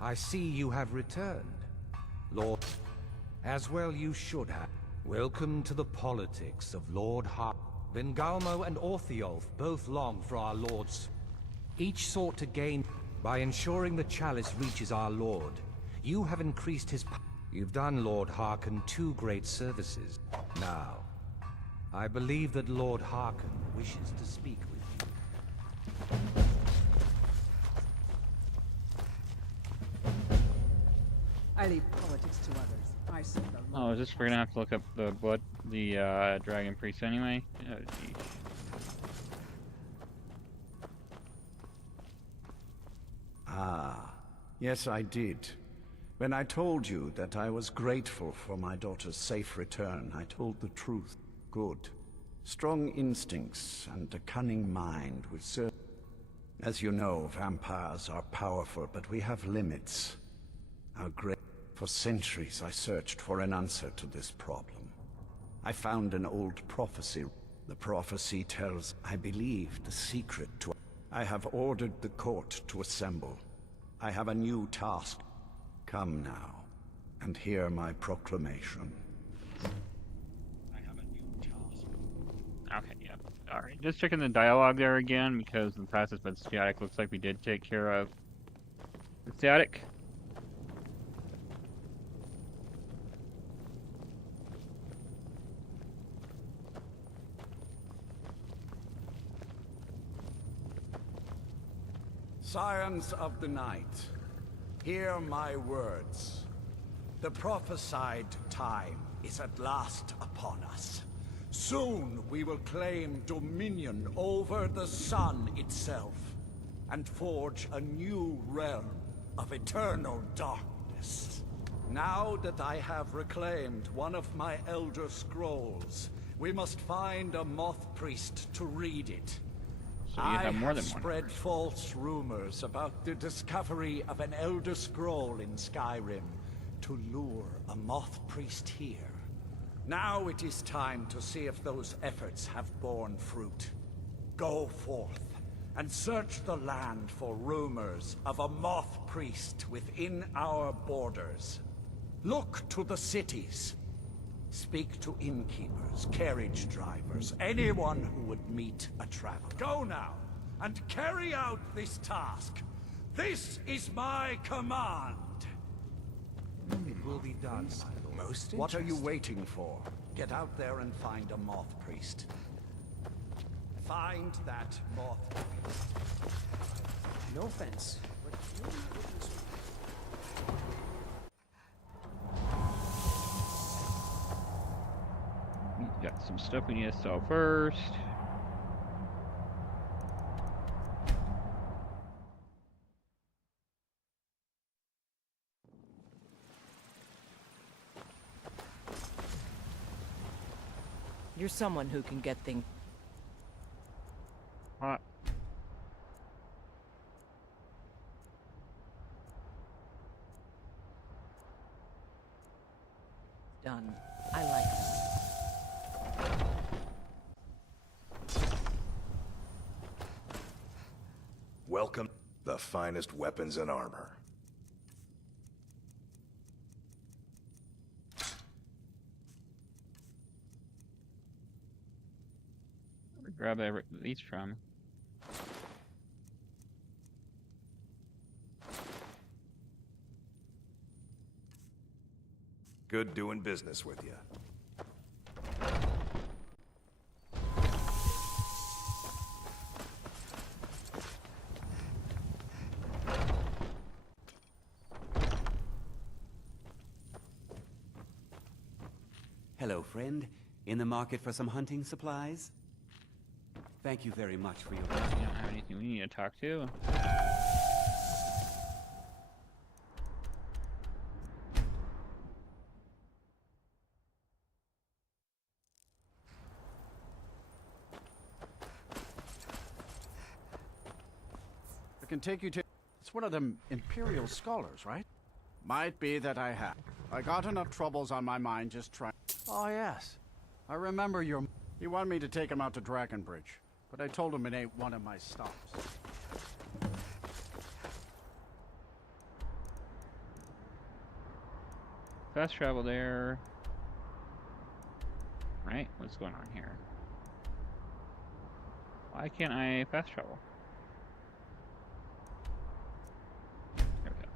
I see you have returned, Lord. As well you should have. Welcome to the politics of Lord Har. Bengalmo and Orthiolf both long for our lords. Each sought to gain by ensuring the chalice reaches our lord. You have increased his power. You've done Lord Harkon 2 great services. Now, I believe that Lord Harkon wishes to speak with you. I leave politics to others. I serve the Oh, Lord. is this we're gonna have to look up the dragon priest anyway? Oh, geez. Ah, yes I did. When I told you that I was grateful for my daughter's safe return, I told the truth. Good. Strong instincts and a cunning mind would serve. As you know, vampires are powerful, but we have limits. Our great... For centuries I searched for an answer to this problem. I found an old prophecy. The prophecy tells, I believe, the secret to... I have ordered the court to assemble. I have a new task. Come now, and hear my proclamation. I have a new task. Okay, yeah. Alright, just checking the dialogue there again, because in the past it's been static. Looks like we did take care of the static. Scions of the night, hear my words. The prophesied time is at last upon us. Soon we will claim dominion over the sun itself, and forge a new realm of eternal darkness. Now that I have reclaimed one of my Elder Scrolls, we must find a moth priest to read it. So you have more than one. Spread false rumors about the discovery of an Elder Scroll in Skyrim to lure a moth priest here. Now it is time to see if those efforts have borne fruit. Go forth and search the land for rumors of a moth priest within our borders. Look to the cities. Speak to innkeepers, carriage drivers, anyone who would meet a traveler. Go now, and carry out this task. This is my command. It will be done, my lord. What are you waiting for? Get out there and find a moth priest. Find that moth priest. No offense, but you're not looking so... We've got some stuff we need to sell first. You're someone who can get things. Hot. Done. I like it. Welcome, the finest weapons and armor. Grab these from. Good doing business with you. Hello, friend. In the market for some hunting supplies? Thank you very much for your... We don't have anything we need to talk to. I can take you to... It's one of them Imperial scholars, right? Might be that I have. I got enough troubles on my mind just trying... Oh, yes. I remember your... He wanted me to take him out to Dragonbridge, but I told him it ain't one of my stops. Fast travel there. Right, what's going on here? Why can't I fast travel? There we go.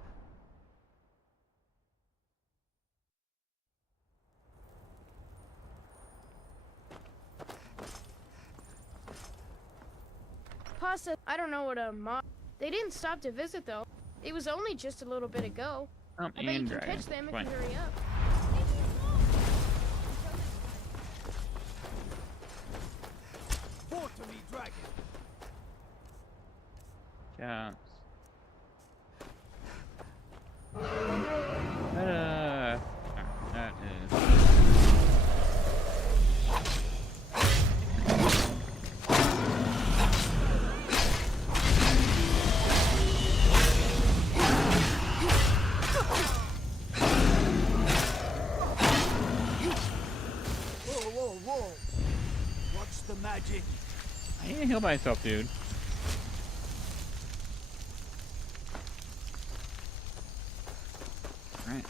Pasta, I don't know what a mob... They didn't stop to visit, though. It was only just a little bit ago. I bet you can catch them if you hurry up. Report to me, dragon. Yeah. Ta-da! That is... Magic. I need to heal myself, dude. Alright.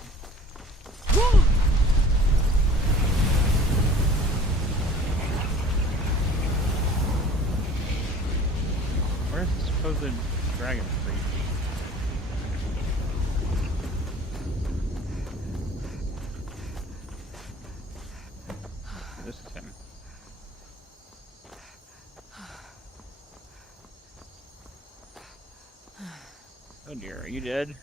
Where's the supposed dragon freak? This is him. dear, are you dead?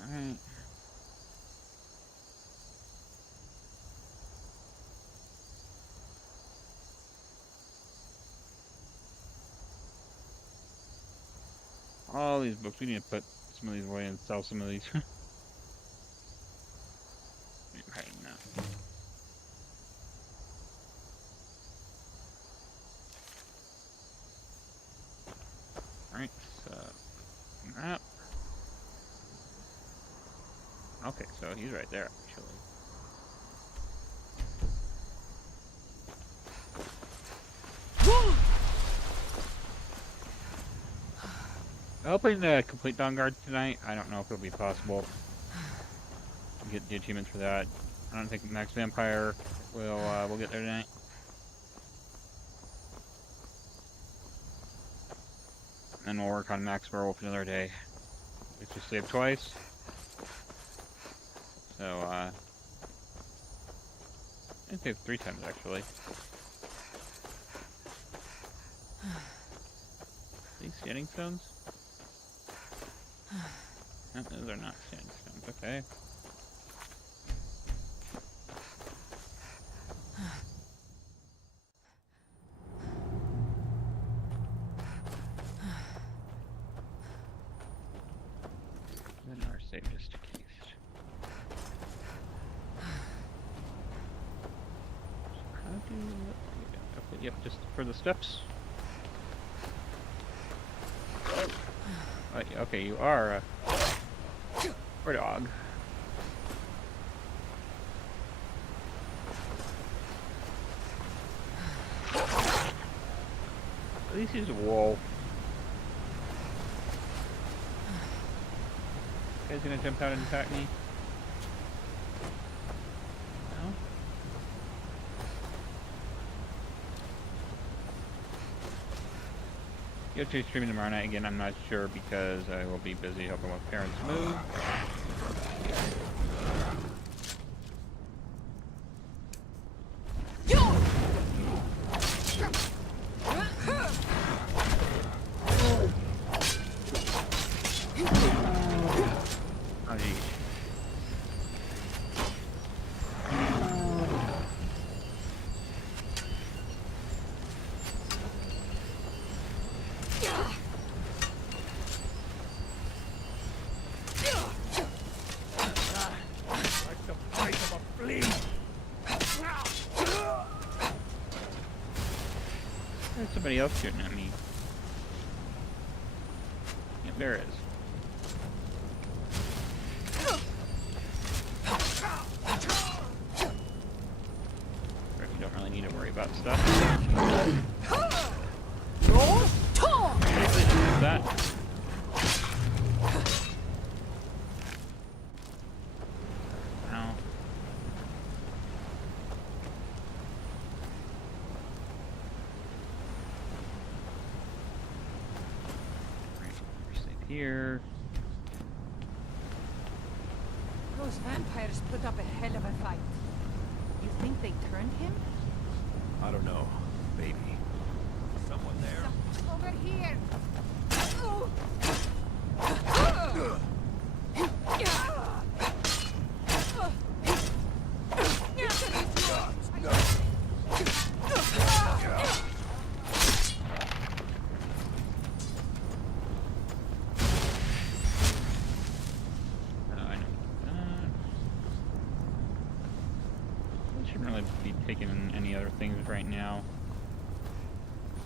Alright. All these books, we need to put some of these away and sell some of these. Right now. Alright, so map. Okay, so he's right there actually. Hoping to complete Dawn Guard tonight. I don't know if it'll be possible to get the achievements for that. I don't think Max Vampire will get there tonight. And then we'll work on Max Werewolf another day. We just saved twice. So I saved 3 times actually. These standing stones? No, those are not standing stones, okay. Then our save just case. How do okay, yep, just for the steps. Okay, you are a dog. At least he's a wolf. Guy's gonna jump out and attack me. No? Go to streaming tomorrow night again, I'm not sure because I will be busy helping with parents move. There's somebody else shooting at me. Yep, there is. You don't really need to worry about stuff. That. Ow. Here. Those vampires put up a hell of a fight. You think they turned him? I don't know. Maybe. Someone there? Over here! Be taking any other things right now.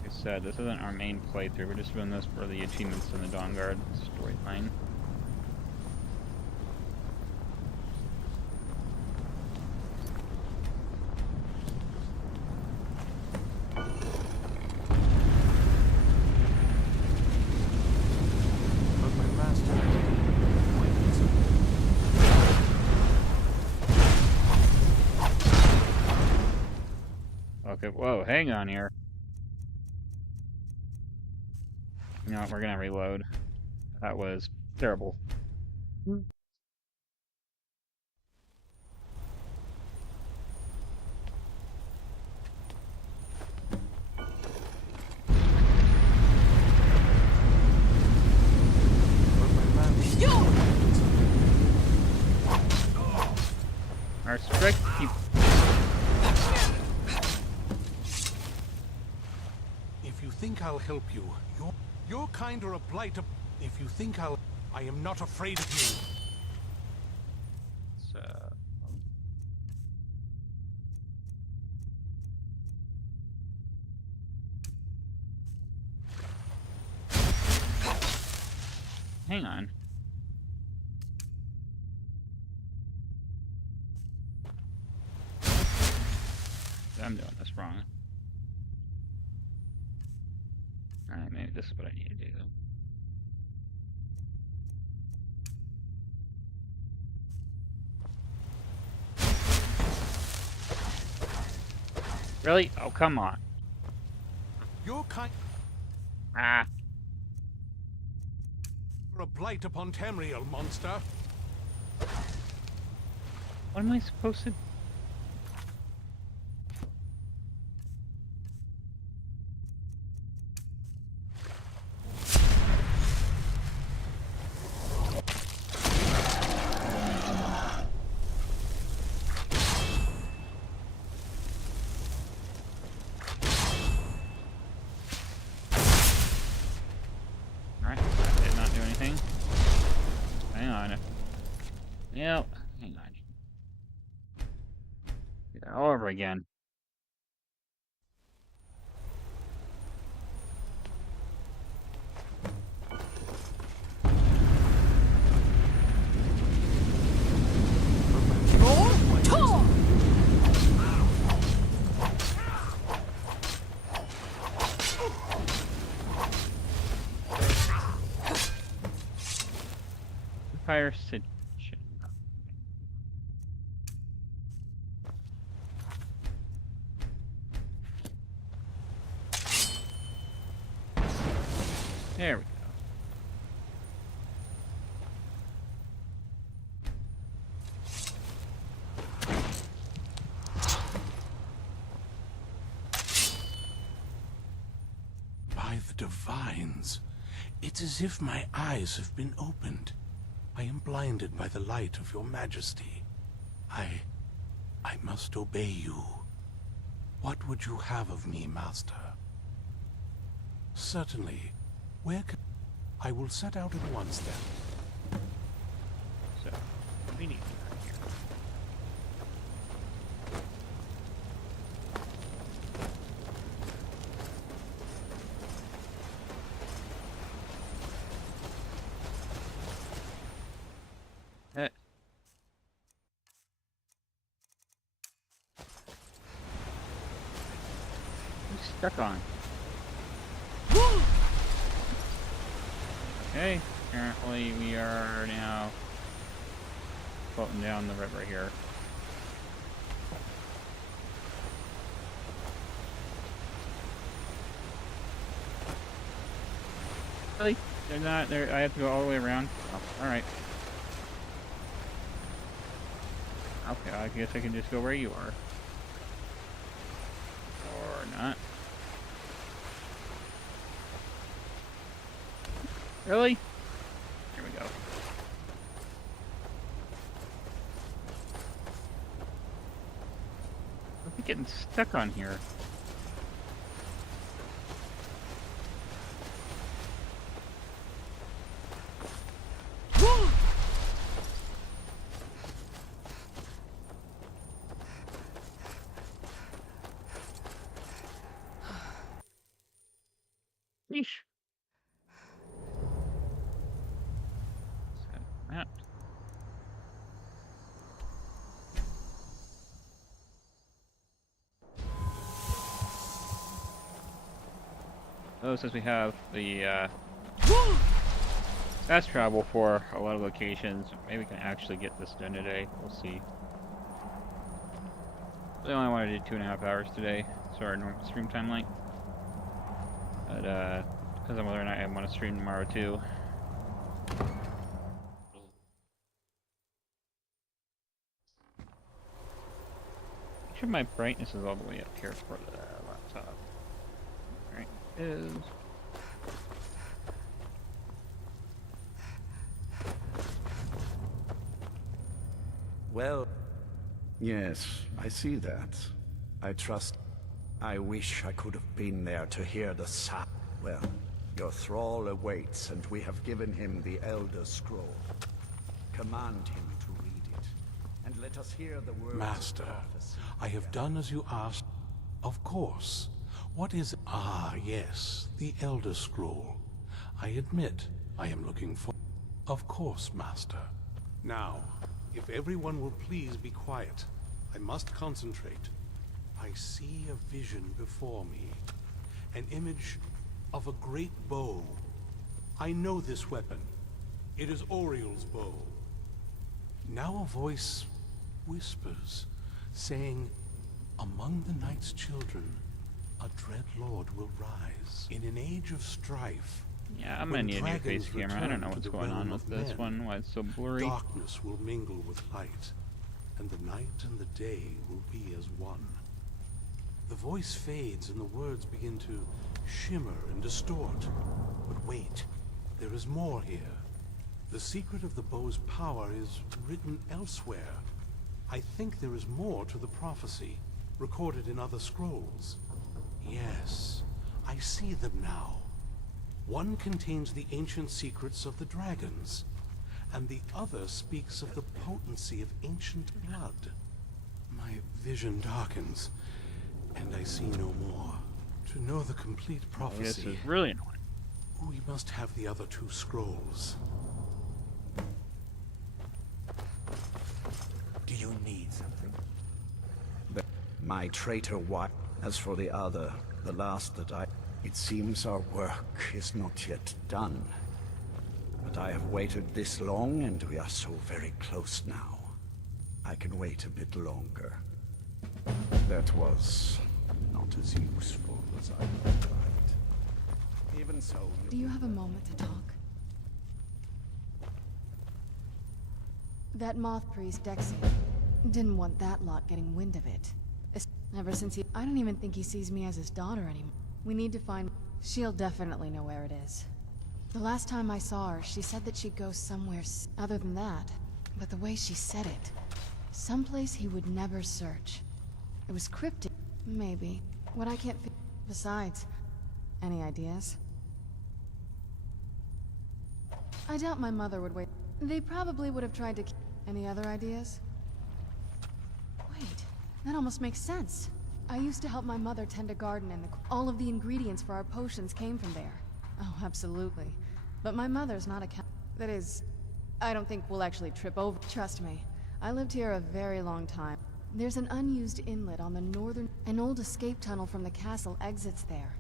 Like I said, this isn't our main playthrough, we're just doing this for the achievements in the Dawn Guard storyline. Okay, whoa, hang on here. You know what, we're gonna reload. That was terrible. Our strike keep. If you think I'll help you, you're kind or a blight. If you think I am not afraid of you. So. Hang on. I'm doing this wrong. Alright, maybe this is what I need to do. Really? Oh, come on. You're kind. Ah. You're a blight upon Tamriel, monster. What am I supposed to? Alright, that did not do anything. Hang on. Yep, hang on. Do that all over again. Fire situation. There we go. By the divines, it's as if my eyes have been opened. I am blinded by the light of your majesty. I must obey you. What would you have of me, master? Certainly. Where can... I will set out at once, then. So, we need to go here. Stuck on. Okay, apparently we are now floating down the river here. Really? They're not there. I have to go all the way around. Oh, alright. Okay, I guess I can just go where you are. Or not. Really? Here we go. I'm getting stuck on here. Yeesh. That. Oh, since we have the fast travel for a lot of locations, maybe we can actually get this done today. We'll see. I only wanted to do 2.5 hours today, so our normal stream time length. But because I'm whether or not I want to stream tomorrow too. Make sure my brightness is all the way up here for the laptop. Alright, is. Well, Yes, I see that. I trust... I wish I could have been there to hear the sound. Well, your thrall awaits, and we have given him the Elder Scroll. Command him to read it, and let us hear the words Master, of prophecy. I have done as you asked. Of course. What is... Ah, yes, the Elder Scroll. I admit, I am looking for... Of course, Master. Now, if everyone will please be quiet, I must concentrate. I see a vision before me. An image of a great bow. I know this weapon. It is Oriel's bow. Now a voice whispers, saying, among the Night's children, a dread lord will rise. In an age of strife, yeah, I'm gonna need a new face camera. I don't know what's going on with this one, why it's so blurry. Darkness will mingle with light, and the night and the day will be as one. The voice fades and the words begin to shimmer and distort. But wait, there is more here. The secret of the bow's power is written elsewhere. I think there is more to the prophecy, recorded in other scrolls. Yes, I see them now. One contains the ancient secrets of the dragons, and the other speaks of the potency of ancient blood. My vision darkens, and I see no more. To know the complete prophecy... This is really annoying. We must have the other two scrolls. Do you need something? My traitor wife. As for the other, the last that I... It seems our work is not yet done. But I have waited this long, and we are so very close now. I can wait a bit longer. That was not as useful as I would have liked. Even so... Do you have a moment to talk? That moth priest, Dexy, didn't want that lot getting wind of it. Ever since he... I don't even think he sees me as his daughter anymore. We need to find... She'll definitely know where it is. The last time I saw her, she said that she'd go somewhere other than that. But the way she said it... Someplace he would never search. It was cryptic. Maybe. What I can't... Besides, any ideas? I doubt my mother would wait. They probably would have tried to... Any other ideas? Wait, that almost makes sense. I used to help my mother tend a garden and all of the ingredients for our potions came from there. Oh, absolutely. But my mother's not a that is, I don't think we'll actually trip over. Trust me, I lived here a very long time. There's an unused inlet on the northern... An old escape tunnel from the castle exits there.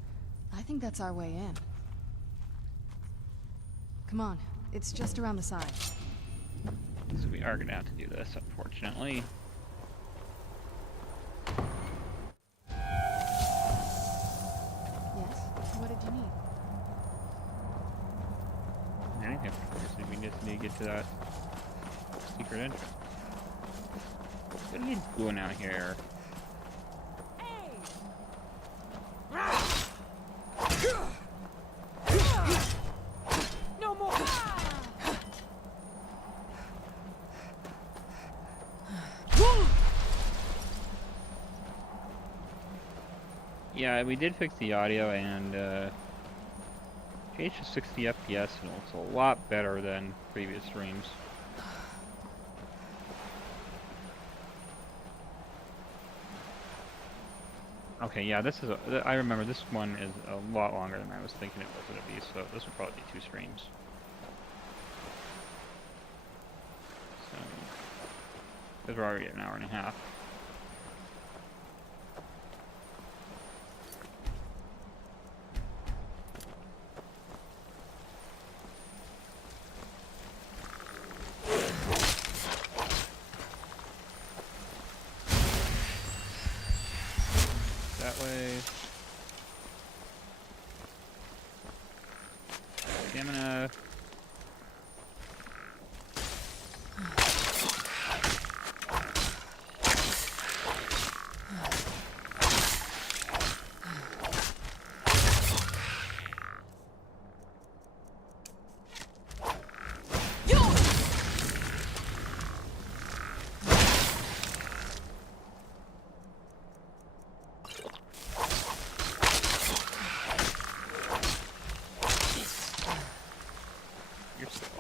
I think that's our way in. Come on, it's just around the side. So we are gonna have to do this, unfortunately. Yes? What did you need? Anything. We just need to get to that secret entrance. What are you doing out here? No more! Yeah, we did fix the audio and changed to 60 FPS and it looks a lot better than previous streams. Okay, yeah, this is I remember this one is a lot longer than I was thinking it was going to be, so this will probably be 2 streams. So, because we're already at an hour and a half. That way. Stamina.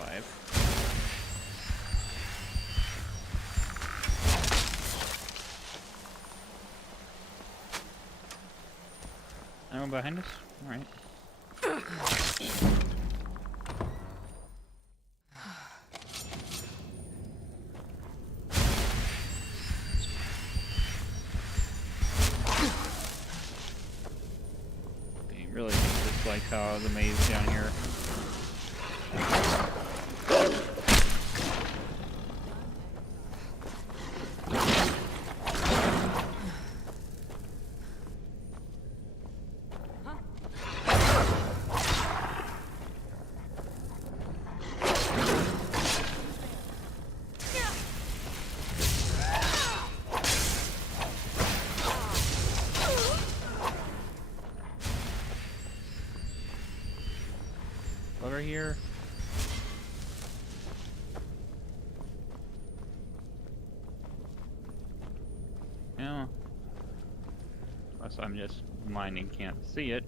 alive. Anyone behind us? Alright. You really dislike how the maze down here. Over here. No. Unless I'm just blind and can't see it.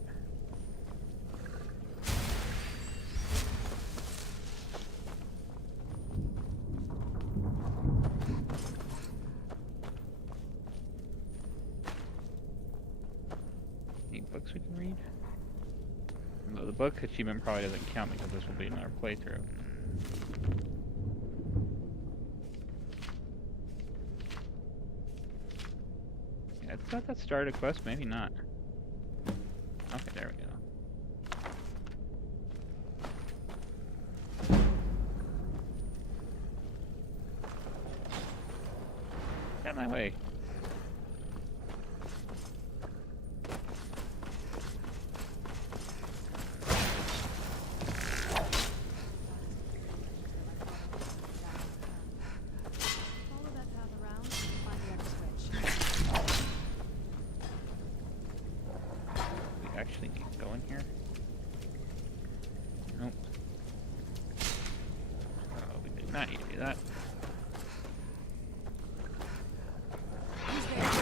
Any books we can read? Well, the book achievement probably doesn't count because this will be another playthrough. Yeah, I thought that started a quest, maybe not. Okay, there we go. Get my way. Actually need to go in here? Nope. Oh, we did not need to do that. Who's there?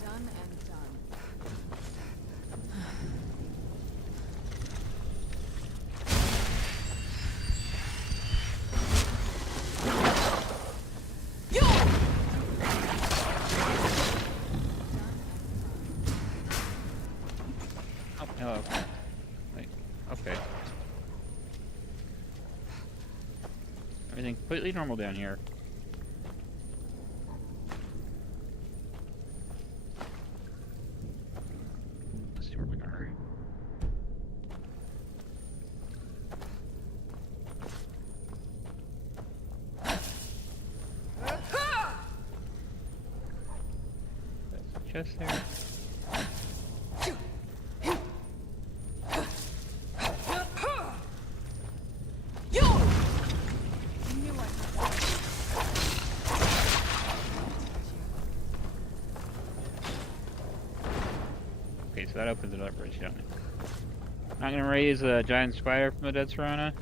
Done and done. Oh, wait, okay. Everything completely normal down here. Let's see where we are. There's a chest there. Okay, so that opens it up right down there. I'm gonna raise a giant spider from the dead Serana.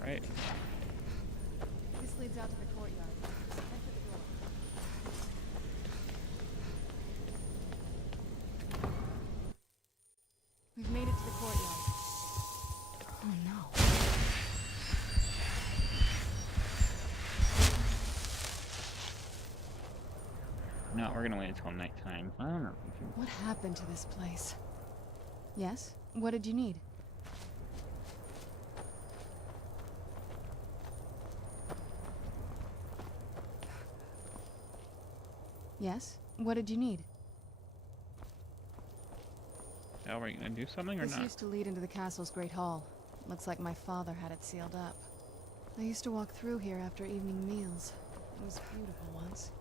Right. This leads out to the courtyard. Enter the door. We've made it to the courtyard. Oh no. No, we're gonna wait until nighttime. I don't know. What happened to this place? Yes? What did you need? Yes? What did you need? Are we gonna do something or This not? used to lead into the castle's great hall. Looks like my father had it sealed up. I used to walk through here after evening meals. It was beautiful once.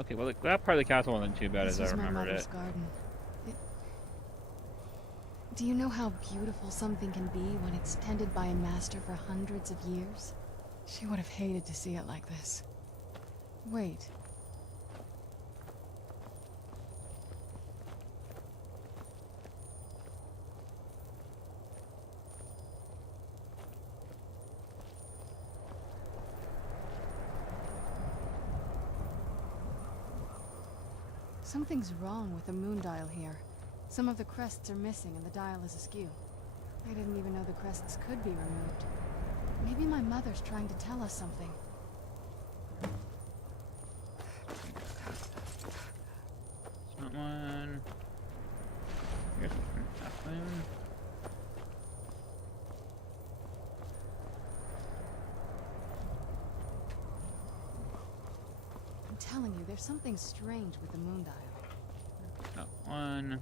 Okay, well, that part of the castle wasn't too bad This as I was my remembered mother's it. garden. Do you know how beautiful something can be when it's tended by a master for hundreds of years? She would have hated to see it like this. Wait. Something's wrong with the moon dial here. Some of the crests are missing and the dial is askew. I didn't even know the crests could be removed. Maybe my mother's trying to tell us something. It's not one. Here's nothing. I'm telling you, there's something strange with the moon dial. Not one.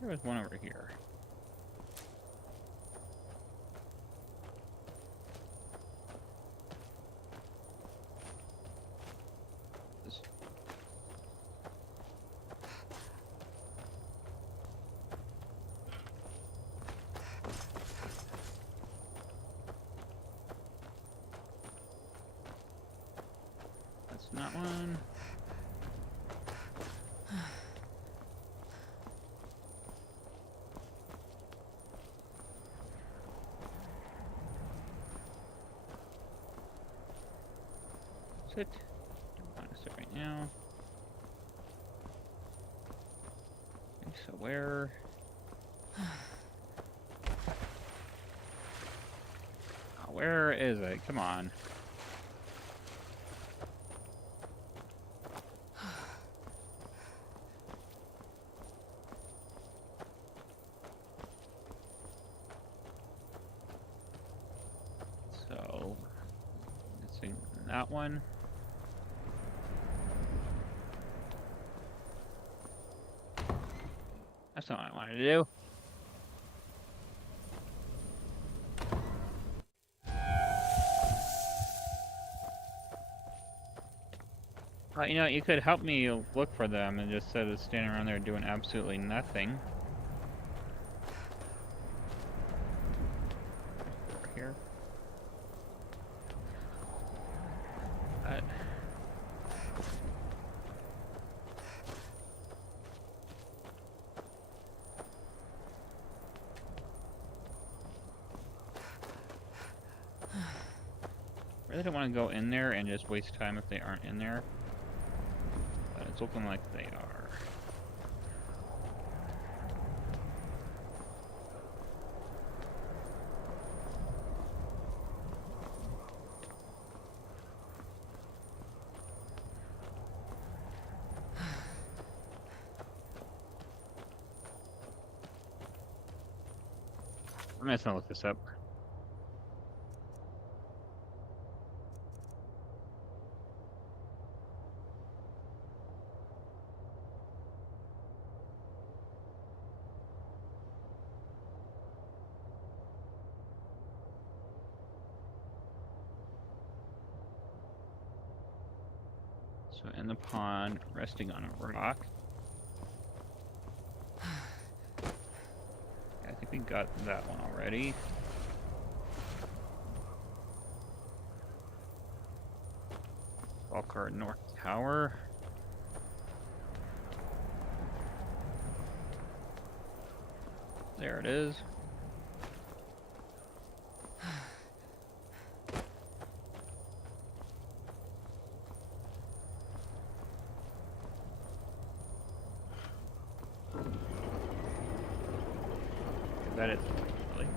There was one over here. That's not one. Sit. Don't want to sit right now. Okay, so where? Where is it? Come on. So, missing that one. That's not what I wanted to do. Well, you know, you could help me look for them and just instead of standing around there doing absolutely nothing. Over here. I really don't want to go in there and just waste time if they aren't in there. But it's looking like they are. I'm just gonna look this up. So in the pond, resting on a rock. Yeah, I think we got that one already. Walker North Tower. There it is. Is that it? Really?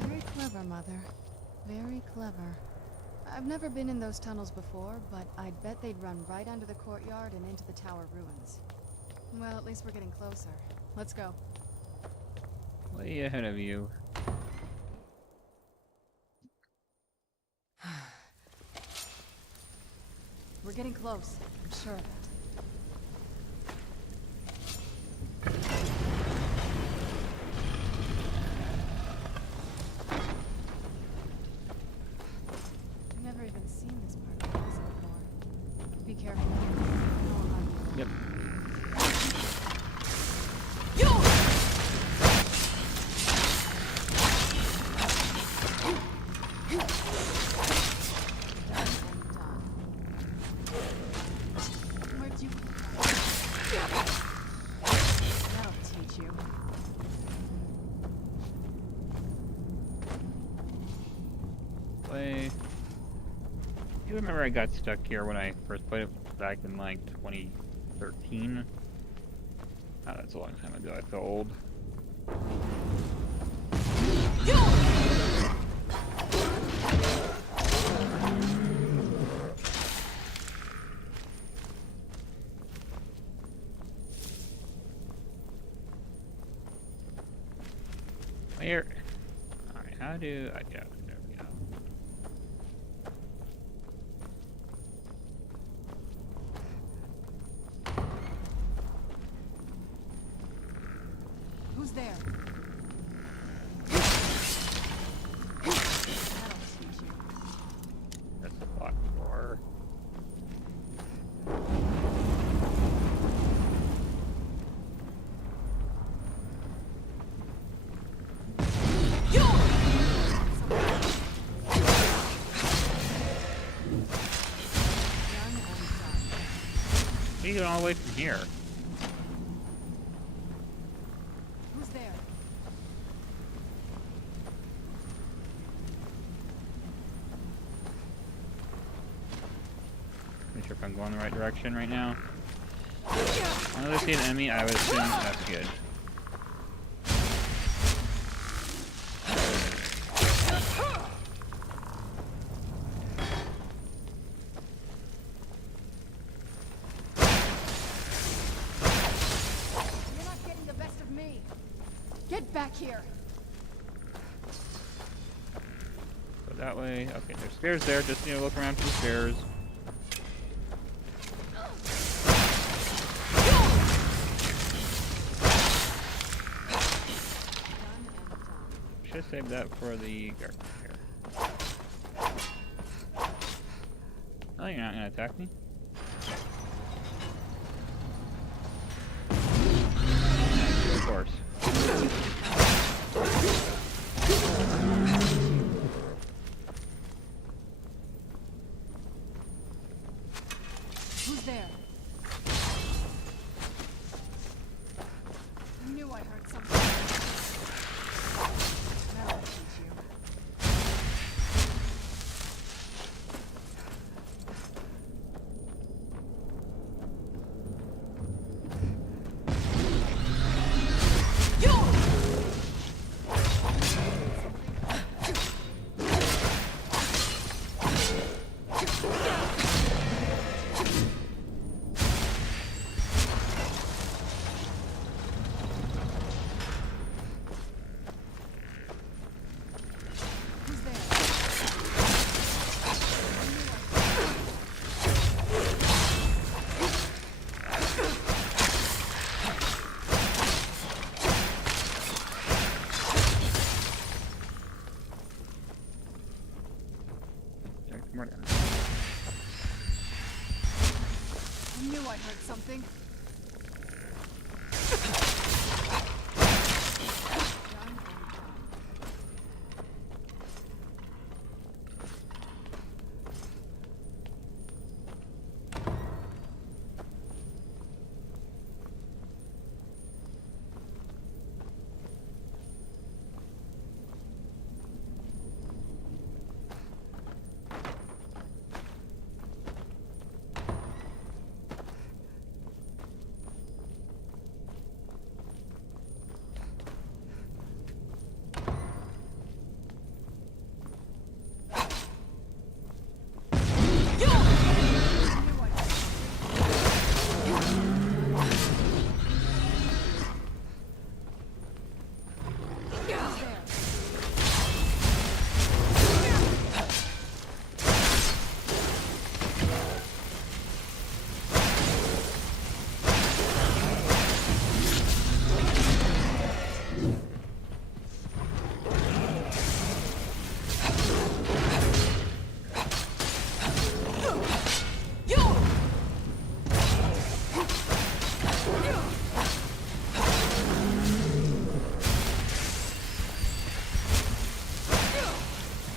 Very clever, Mother. Very clever. I've never been in those tunnels before, but I'd bet they'd run right under the courtyard and into the tower ruins. Well, at least we're getting closer. Let's go. Way ahead of you. We're getting close. I'm sure of it. I've never even seen this part of the place before. Be careful. Yep. way. I remember I got stuck here when I first played it back in like 2013. Oh, that's a long time ago. I feel old. Where? Alright, how do I go? There we go. Who's there? That's a locked door. You can all the way from here. Who's there? Make sure if I'm going the right direction right now. Whenever I see an enemy, I would assume that's good. Get back here! Go that way. Okay, there's stairs there. Just need to look around for the stairs. Should save that for the guard here. Oh, you're not gonna attack me? Of course. Who's there? I knew I heard something. Now I'll teach you. I knew I heard something.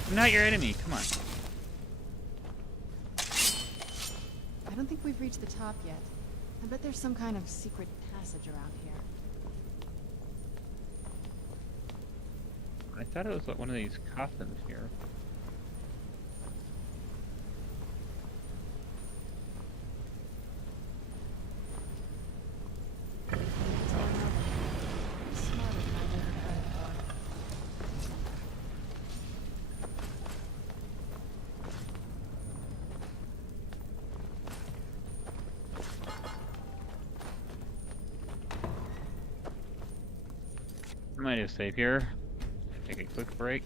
I'm not your enemy, come on. I don't think we've reached the top yet. I bet there's some kind of secret passage around here. I thought it was like one of these coffins here. might just save here. Take a quick break.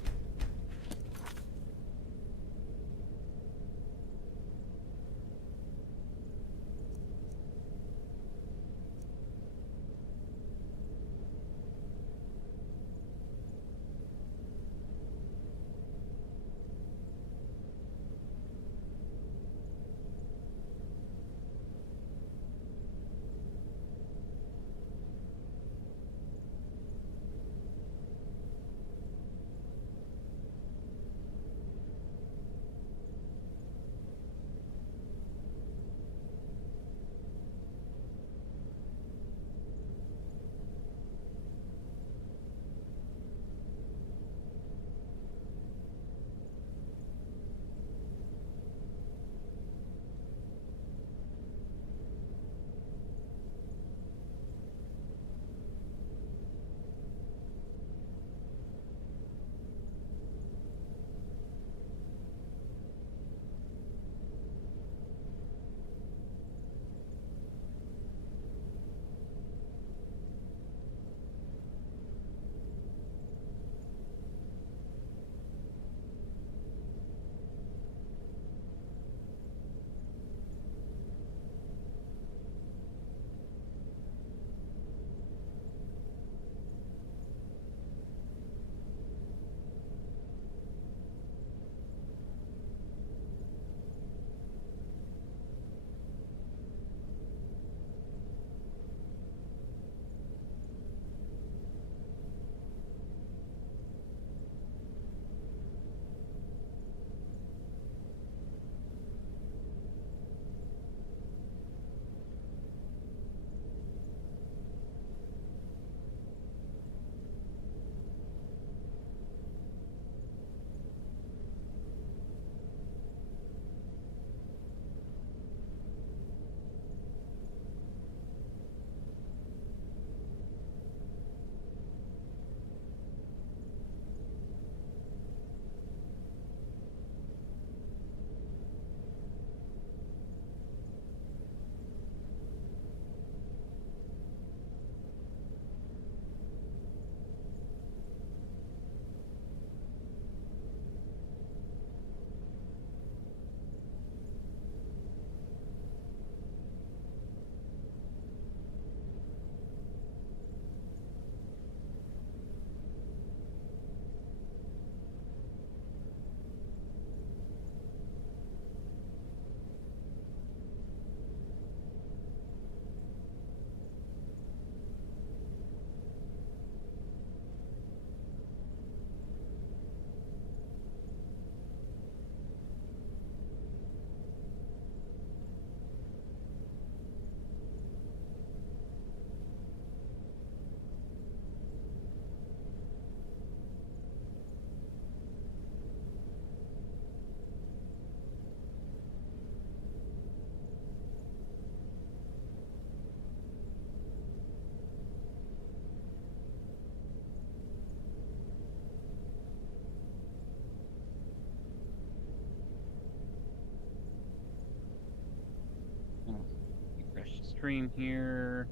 Refresh the stream here.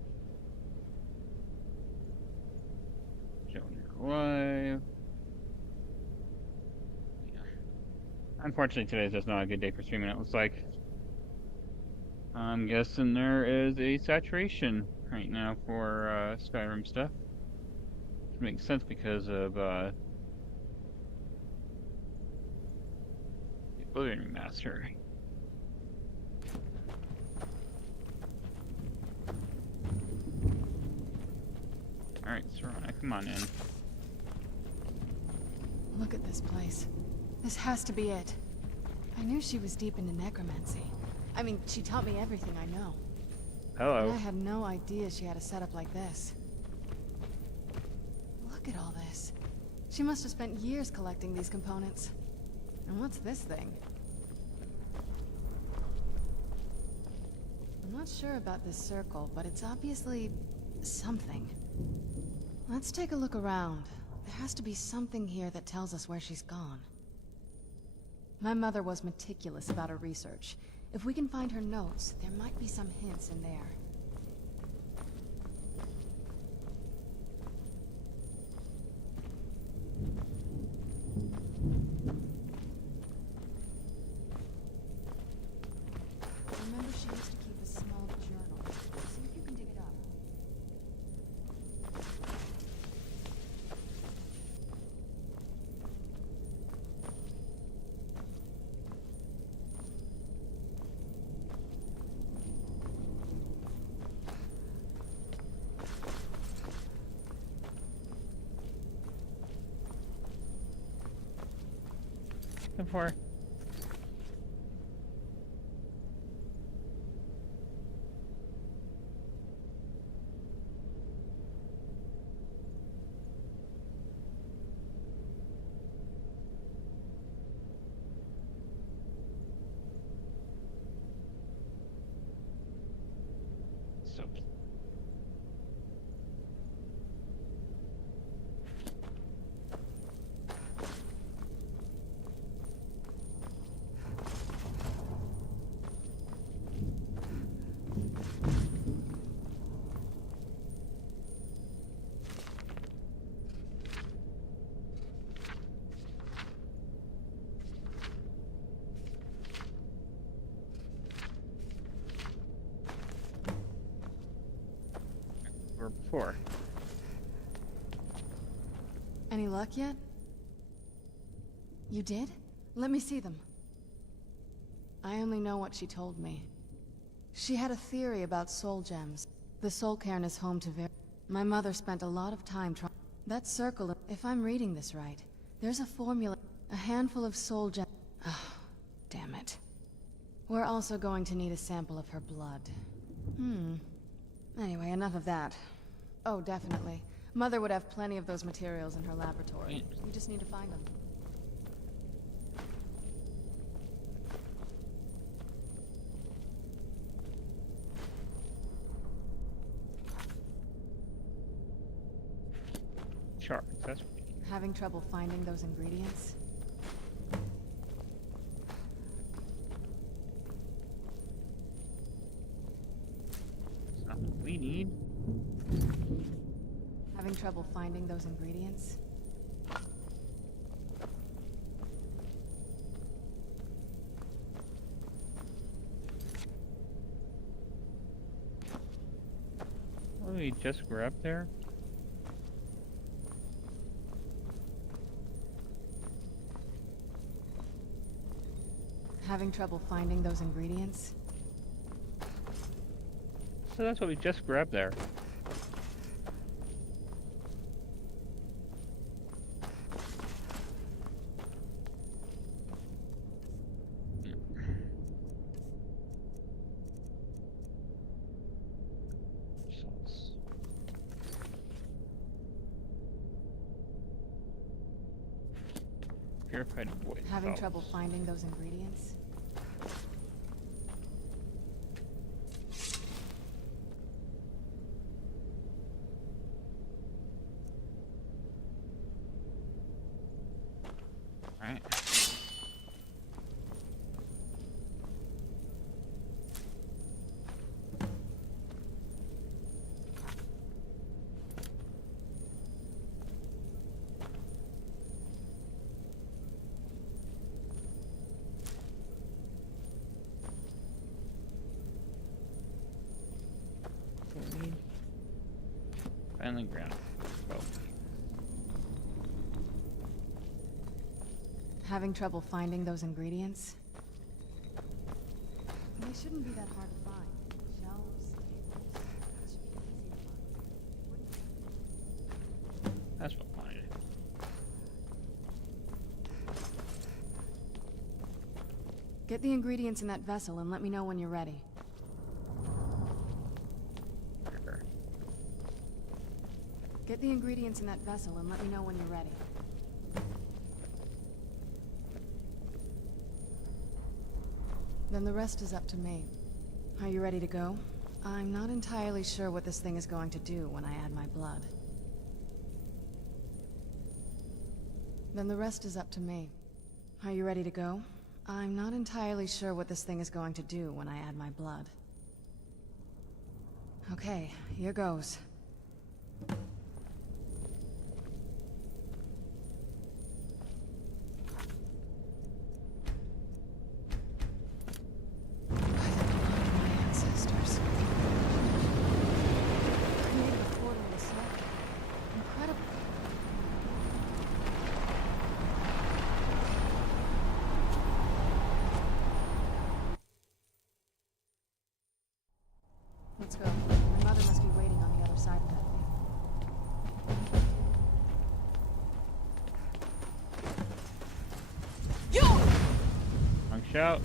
Showing live. Yeah. Unfortunately, today's just not a good day for streaming, it looks like. I'm guessing there is a saturation right now for Skyrim stuff. Which makes sense because of the Oblivion Remaster. Alright, Serana, come on in. Look at this place. This has to be it. I knew she was deep into necromancy. I mean, she taught me everything I know. Hello. But I had no idea she had a setup like this. Look at all this. She must have spent years collecting these components. And what's this thing? I'm not sure about this circle, but it's obviously something. Let's take a look around. There has to be something here that tells us where she's gone. My mother was meticulous about her research. If we can find her notes, there might be some hints in there. looking for? So. Or before. Any luck yet? You did? Let me see them. I only know what she told me. She had a theory about soul gems. The soul cairn is home to My mother spent a lot of time trying. That circle, if I'm reading this right, there's a formula, a handful of soul gems. Oh, damn it. We're also going to need a sample of her blood. Anyway, enough of that. Oh, definitely. Mother would have plenty of those materials in her laboratory. You just need to find them. Sure, that's... Having trouble finding those ingredients? Something we need. Having trouble finding those ingredients? What did we just grab there? Having trouble finding those ingredients? So that's what we just grabbed there. Purified wood. Having trouble finding those ingredients? Alright. Finally ground. Oh. Having trouble finding those ingredients? They shouldn't be that hard to find. Shelves, tables, that should be easy to find. That's what I wanted. Get the ingredients in that vessel and let me know when you're ready. Get the ingredients in that vessel and let me know when you're ready. Then the rest is up to me. Are you ready to go? I'm not entirely sure what this thing is going to do when I add my blood. Then the rest is up to me. Are you ready to go? I'm not entirely sure what this thing is going to do when I add my blood. Okay, here goes. Let's go. My mother must be waiting on the other Watch out.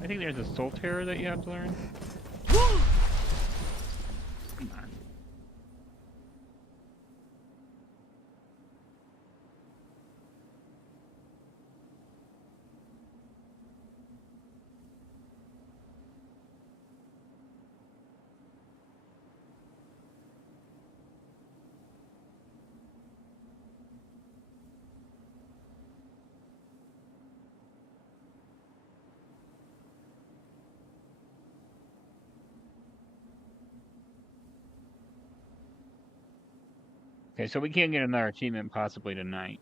I think there's a soul terror that you have to learn. Come on. Okay, so we can't get another achievement possibly tonight.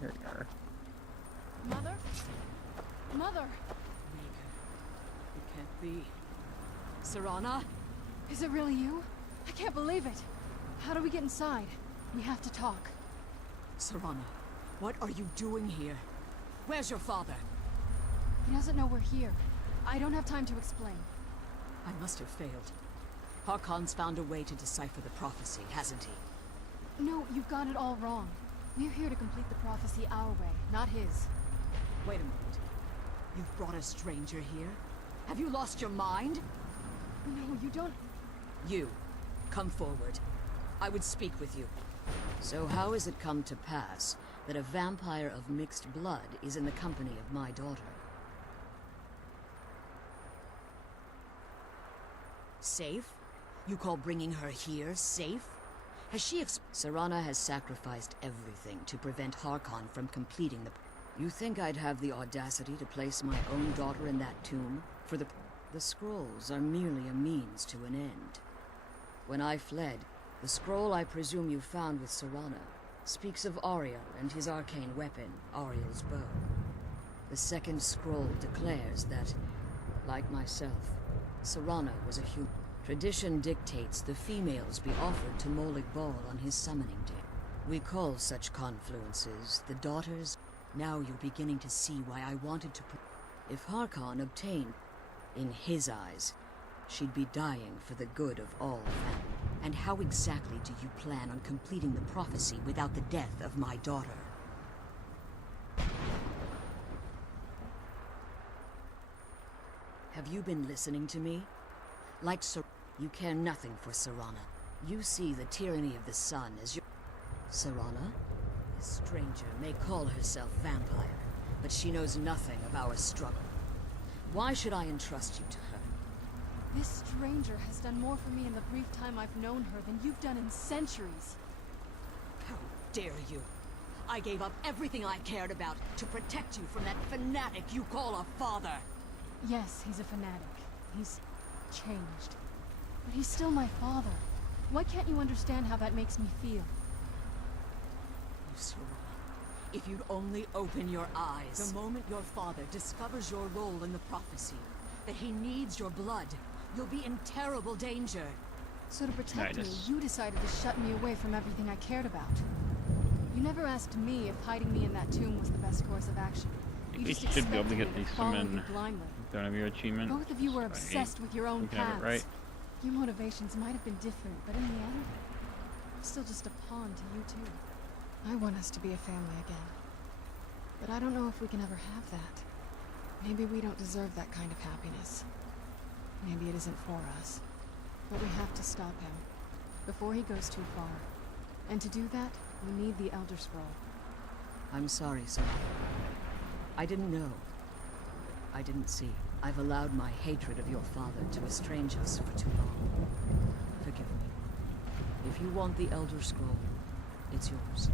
Here we are. Mother? Mother! It can't be. Serana? Is it really you? I can't believe it. How do we get inside? We have to talk. Serana, what are you doing here? Where's your father? He doesn't know we're here. I don't have time to explain. I must have failed. Harkon's found a way to decipher the prophecy, hasn't he? No, you've got it all wrong. We're here to complete the prophecy our way, not his. Wait a minute. You've brought a stranger here? Have you lost your mind? No, you don't... You, come forward. I would speak with you. So how has it come to pass that a vampire of mixed blood is in the company of my daughter? Safe? You call bringing her here safe? Has she Serana has sacrificed everything to prevent Harkon from completing the... You think I'd have the audacity to place my own daughter in that tomb? For the scrolls are merely a means to an end. When I fled, the scroll I presume you found with Serana speaks of Ariel and his arcane weapon, Ariel's bow. The second scroll declares that, like myself, Serana was a human. Tradition dictates the females be offered to Molig Bal on his summoning day. We call such confluences the daughters. Now you're beginning to see why I wanted to... If Harkon obtained, in his eyes, she'd be dying for the good of all them. And how exactly do you plan on completing the prophecy without the death of my daughter? Have you been listening to me? Like you care nothing for Serana. You see the tyranny of the sun as your... Serana? This stranger may call herself vampire, but she knows nothing of our struggle. Why should I entrust you to her? This stranger has done more for me in the brief time I've known her than you've done in centuries. How dare you? I gave up everything I cared about to protect you from that fanatic you call a father. Yes, he's a fanatic. He's changed. But he's still my father. Why can't you understand how that makes me feel? Oh, Serana, If you'd only open your eyes. The moment your father discovers your role in the prophecy, that he needs your blood, you'll be in terrible danger. So to protect me, you decided to shut me away from everything I cared about. You never asked me if hiding me in that tomb was the best course of action. You just should be able to expected get me to these follow summon. you blindly. Don't have your achievement. Both of you were obsessed with your own paths. Right. Your motivations might have been different, but in the end, I'm still just a pawn to you two. I want us to be a family again. But I don't know if we can ever have that. Maybe we don't deserve that kind of happiness. Maybe it isn't for us. But we have to stop him, before he goes too far. And to do that, we need the Elder Scroll. I'm sorry, sir. I didn't know. I didn't see. I've allowed my hatred of your father to estrange us for too long. Forgive me. If you want the Elder Scroll, it's yours.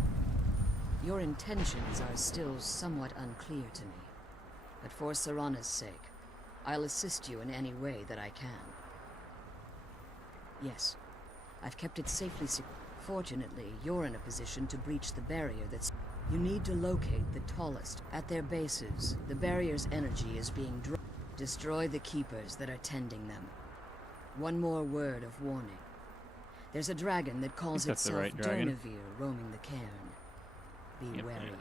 Your intentions are still somewhat unclear to me. But for Serana's sake, I'll assist you in any way that I can. Yes, I've kept it safely secure. Fortunately, you're in a position to breach the barrier that's... You need to locate the tallest. At their bases, the barrier's energy is being drawn. Destroy the keepers that are tending them. One more word of warning. There's a dragon that calls itself Donavir roaming the cairn. Be wary of him.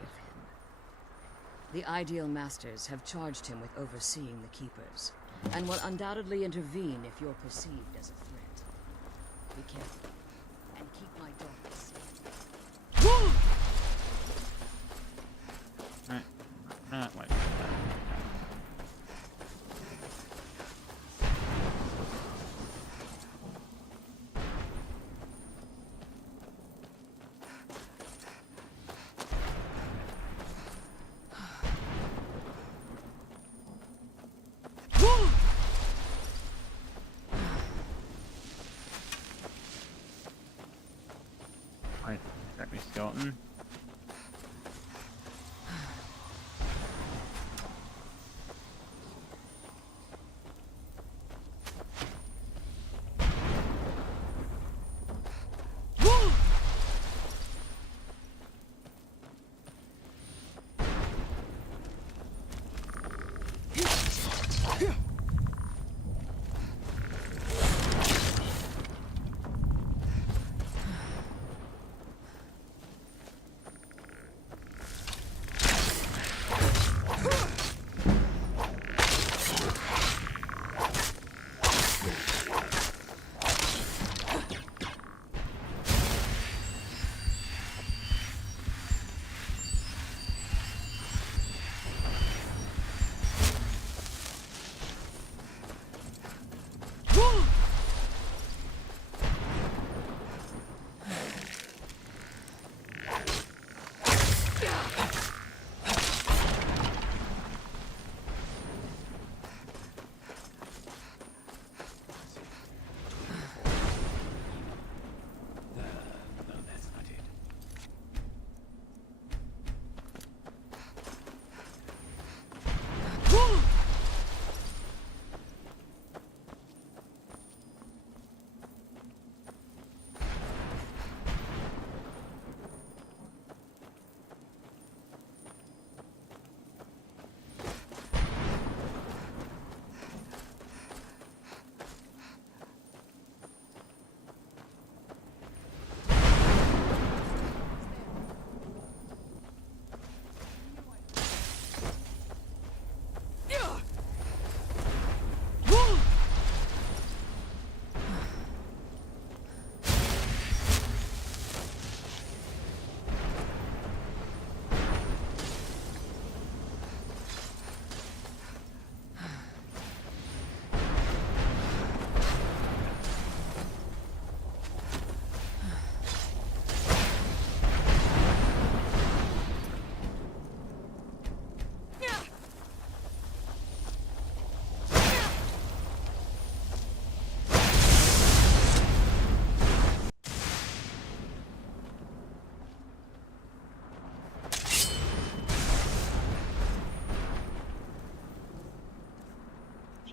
The Ideal Masters have charged him with overseeing the keepers, and will undoubtedly intervene if you're perceived as a threat. Be careful, and keep my daughter safe. Alright. Not like Attack me, skeleton.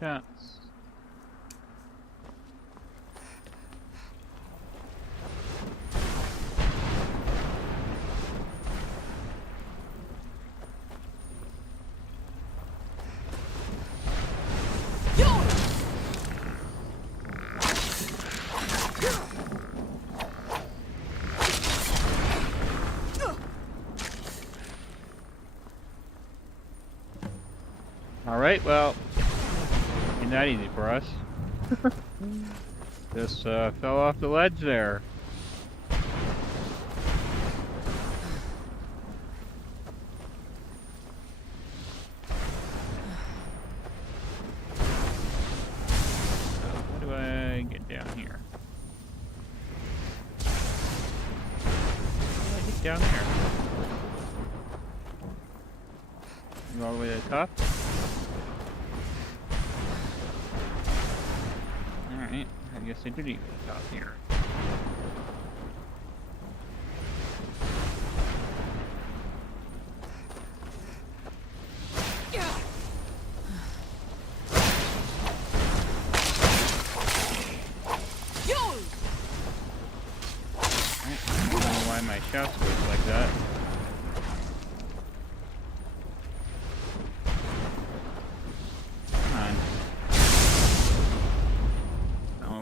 Chats. Alright, well, ain't that easy for us. Just fell off the ledge there. How do I get down here? How do I get down there? Go all the way to the top? Alright, I guess I did eat the top here. Alright, I don't know why my shouts work like that.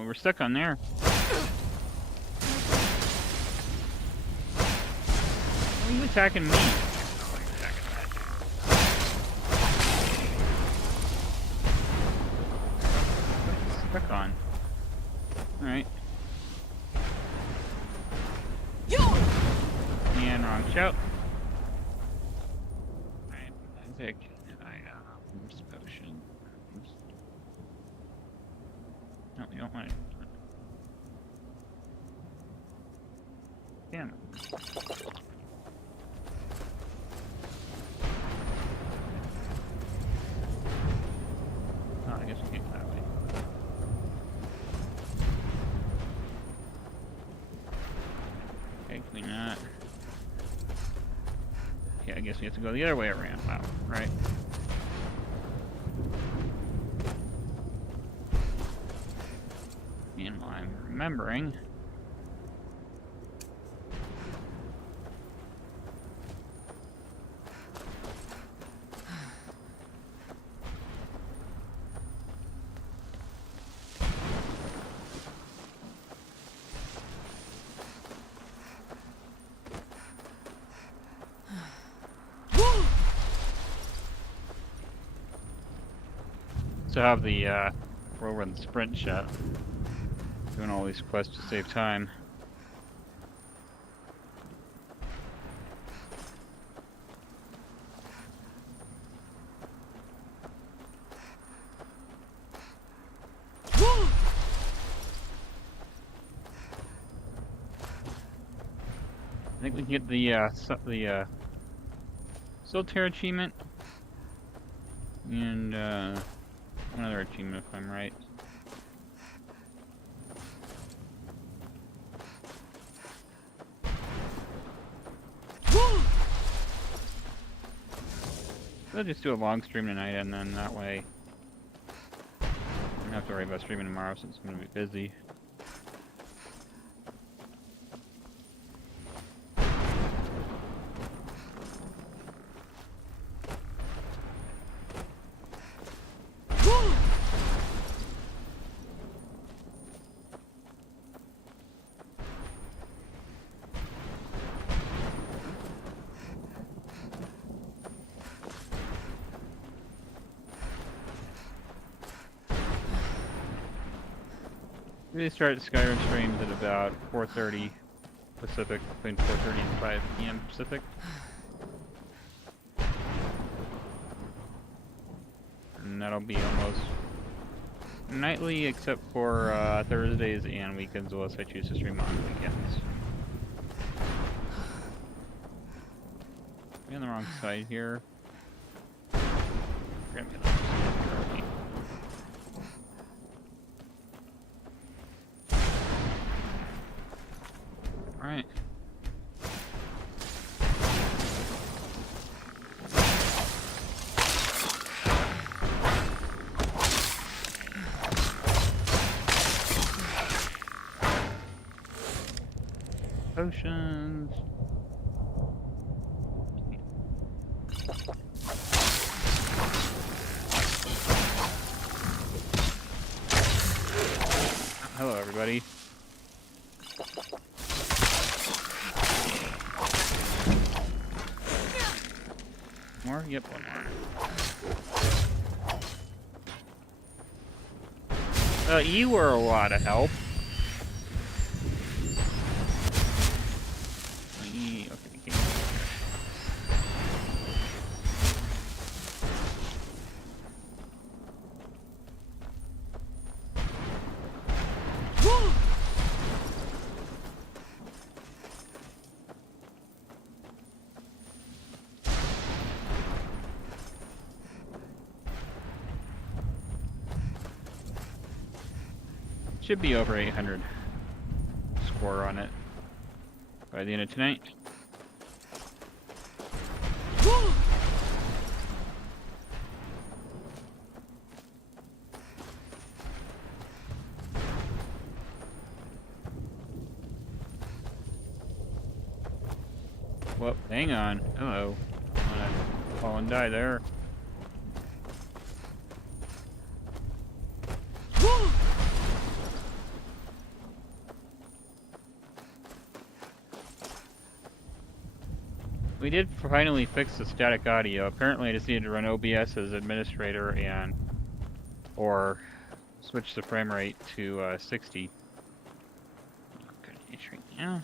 We're stuck on there. Why are you attacking me? Stuck on. Alright. And wrong shout. Alright, I think this potion. No, you don't want it. Damn it. Oh, I guess we can't go that way. Okay, clean that. Okay, I guess we have to go the other way around. Wow, right. And while I'm remembering. So have the whirlwind sprint shot. Doing all these quests to save time. I think we can get the Solitaire achievement and another achievement if I'm right. I'll just do a long stream tonight, and then that way I don't have to worry about streaming tomorrow since I'm going to be busy. We start Skyrim streams at about 4:30 Pacific, between 4:30 and 5 p.m. Pacific. And that'll be almost nightly, except for Thursdays and weekends, unless I choose to stream on weekends. We're on the wrong side here. Grab me that. Alright. Potions. Hello, everybody. More? Yep, one more. You were a lot of help. Should be over 800 score on it by the end of tonight. Whoop, hang on. Uh-oh. I'm gonna fall and die there. We did finally fix the static audio. Apparently I just needed to run OBS as administrator or switch the frame rate to 60. Good right now.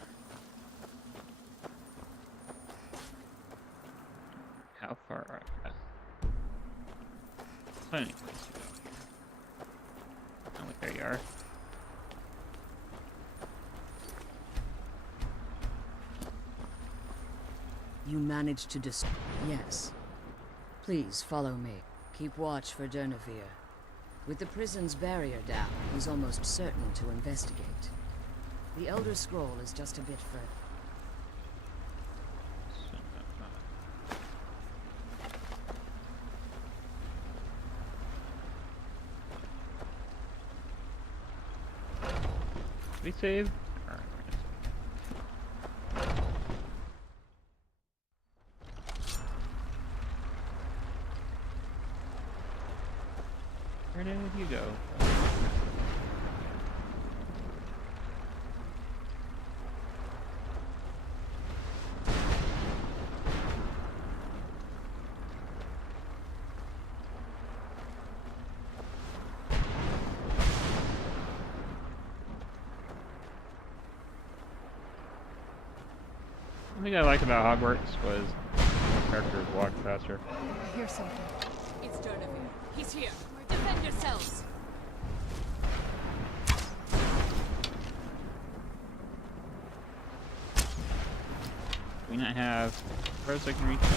How far are we? Plenty of place to go here. Oh, there you are. You managed to Yes. Please follow me. Keep watch for Durnevere. With the prison's barrier down, he's almost certain to investigate. The Elder Scroll is just a bit further. We save. Where did you go? One thing I liked about Hogwarts was characters walk faster. I hear something. It's Durnevere. He's here. Defend yourselves! Do we not have first I can reach them?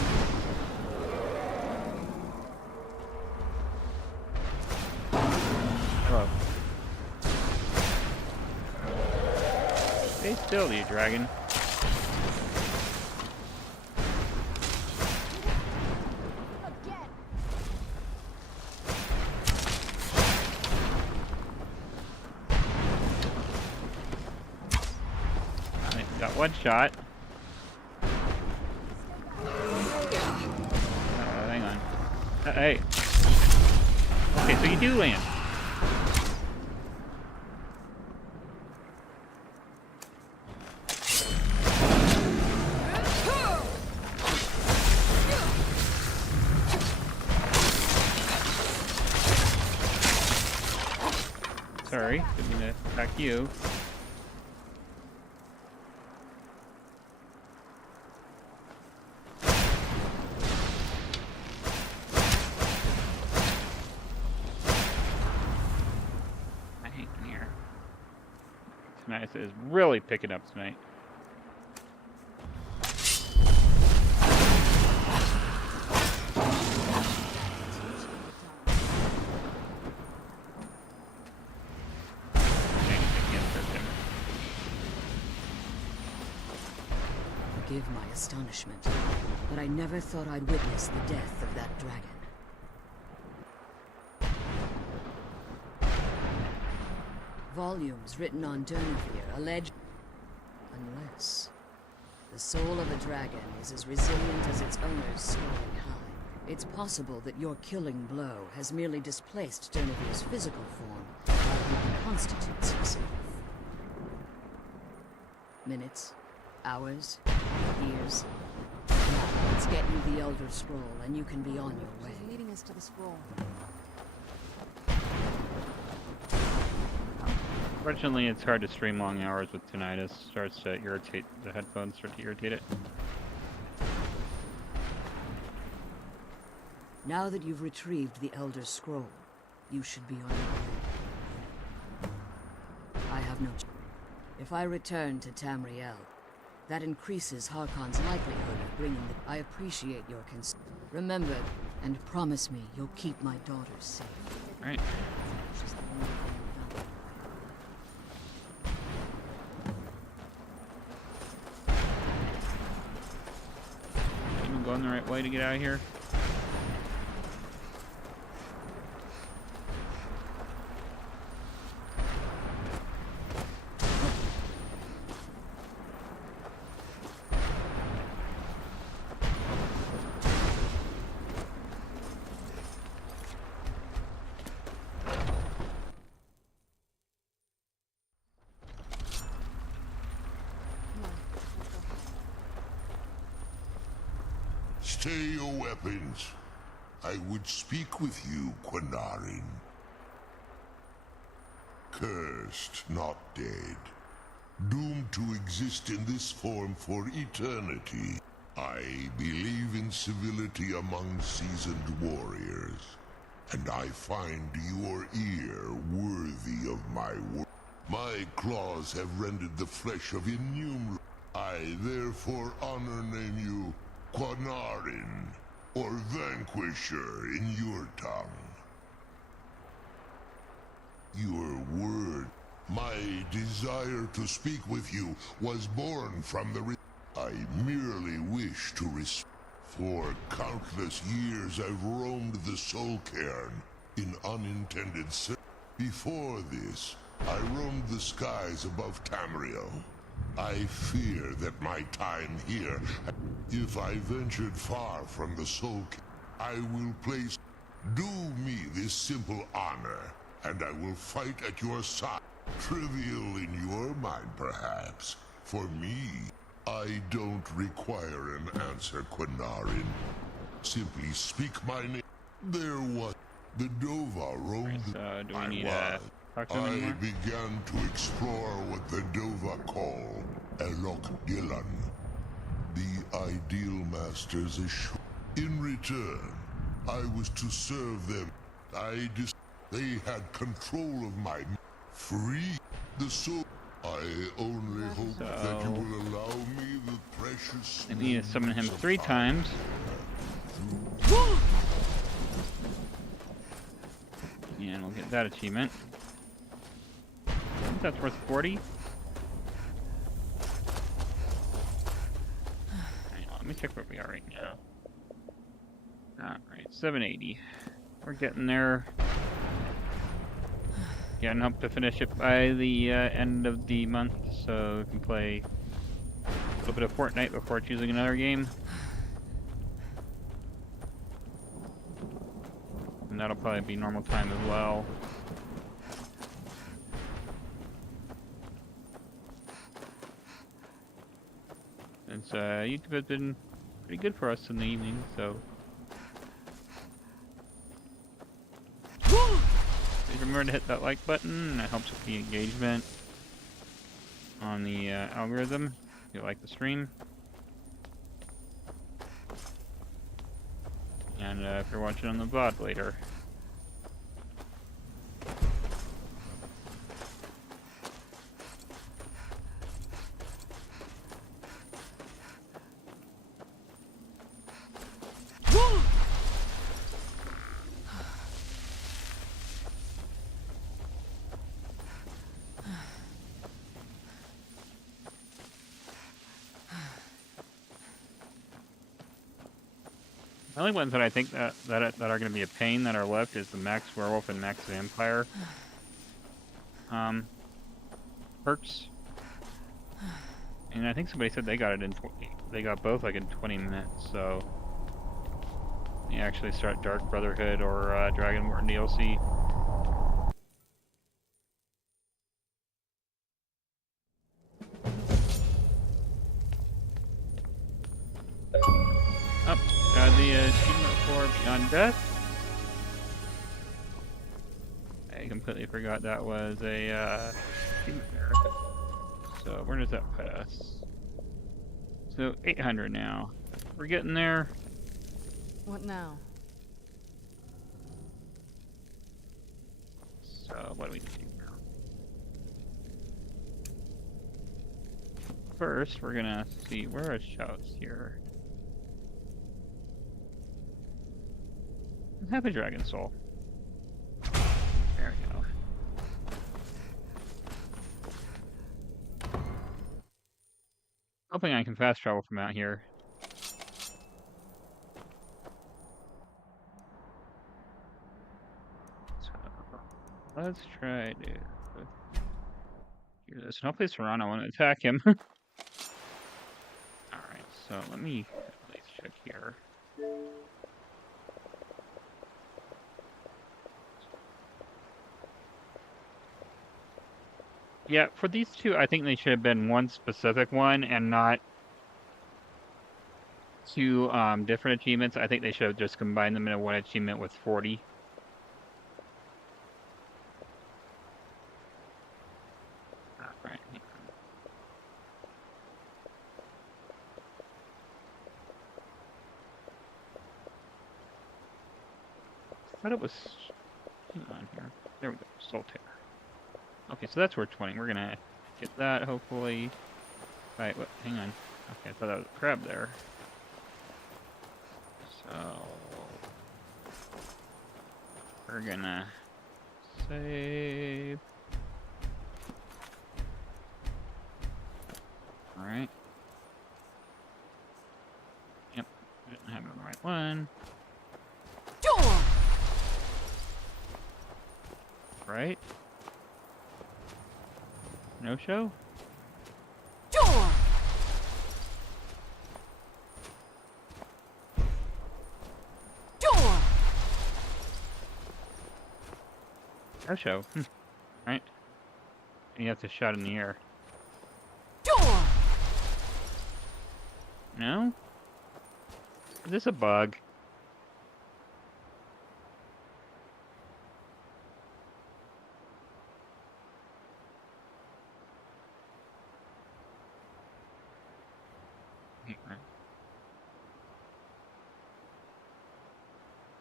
Hello. Stay still, you dragon. Got one shot. Hang on. Hey. Okay, so you do land. Sorry, didn't mean to attack you. Tonight is really picking up tonight. Forgive my astonishment, but I never thought I'd witness the death of that dragon. Volumes written on Durnevere allege... Unless... the soul of a dragon is as resilient as its owner's soaring high. It's possible that your killing blow has merely displaced Durnevere's physical form, while he reconstitutes himself. Minutes, hours, years. Now, let's get you the Elder Scroll, and you can be on your way. She's leading us to the scroll. Fortunately, it's hard to stream long hours with tinnitus. Starts to irritate the headphones. Start to irritate it. Now that you've retrieved the Elder Scroll, you should be on your way. I have no choice. If I return to Tamriel, that increases Harkon's likelihood of bringing the... I appreciate your concern. Remember, and promise me you'll keep my daughters safe. Right. She's the only one without. I'm going the right way to get out of here. Stay your weapons. I would speak with you, Quinarin. Cursed, not dead. Doomed to exist in this form for eternity. I believe in civility among seasoned warriors. And I find your ear worthy of my work. My claws have rendered the flesh of innumerable. I therefore honor name you Quinarin, or Vanquisher in your tongue. Your word, my desire to speak with you was born from the I merely wish to For countless years I've roamed the Soul Cairn in unintended Before this, I roamed the skies above Tamriel. I fear that my time here, if I ventured far from the Soul Cairn, I will place... Do me this simple honor, and I will fight at your side. Trivial in your mind, perhaps. For me, I don't require an answer, Quinarin. Simply speak my name. There was... The Dova roamed... So, do we need talk to him I anymore? began to explore what the Dova call Elok Gillan. The ideal masters assure. In return, I was to serve them. They had control of my free the soul. I only hope that you will allow me the precious. I need to summon him 3 times. And we'll get that achievement. I think that's worth 40. Hang on, let me check where we are right now. Alright, 780. We're getting there. Yeah, and hope to finish it by the end of the month, so we can play a little bit of Fortnite before choosing another game. And that'll probably be normal time as well. Since YouTube has been pretty good for us in the evening, so... Please remember to hit that like button, that helps with the engagement on the algorithm if you like the stream. And if you're watching on the VOD later. The only ones that I think that are going to be a pain that are left is the Max Werewolf and Max Vampire perks. And I think somebody said they got it in they got both like in 20 minutes. So you actually start Dark Brotherhood or Dragonborn DLC. The achievement for Beyond Death. I completely forgot that was a there. So where does that pass? So 800 now. We're getting there. What now? So what do we do now? First, we're gonna see where are shouts here. Have a dragon soul. There we go. Hoping I can fast travel from out here. So, let's try to do this. And hopefully Serrano won't attack him. Alright, so let me at least check here. Yeah, for these two, I think they should have been one specific one and not two different achievements. I think they should have just combined them in one achievement with 40. Right. I thought it was... Hang on here. There we go. Solitaire. Okay, so that's worth 20. We're gonna get that, hopefully. Right, what? Hang on. Okay, I thought that was a crab there. So... We're gonna... save... Alright. Yep, I didn't have the right one. Right? No show? No show. Right? And you have to shout in the air. No? Is this a bug?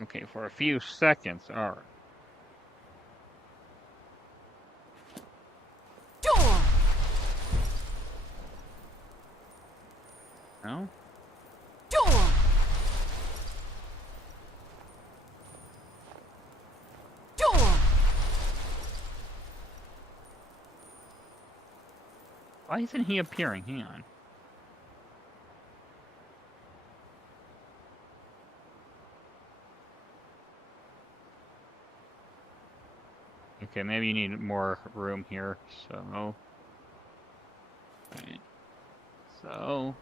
Okay, for a few seconds, alright. No? Why isn't he appearing? Hang on. Okay, maybe you need more room here, so... Right. So...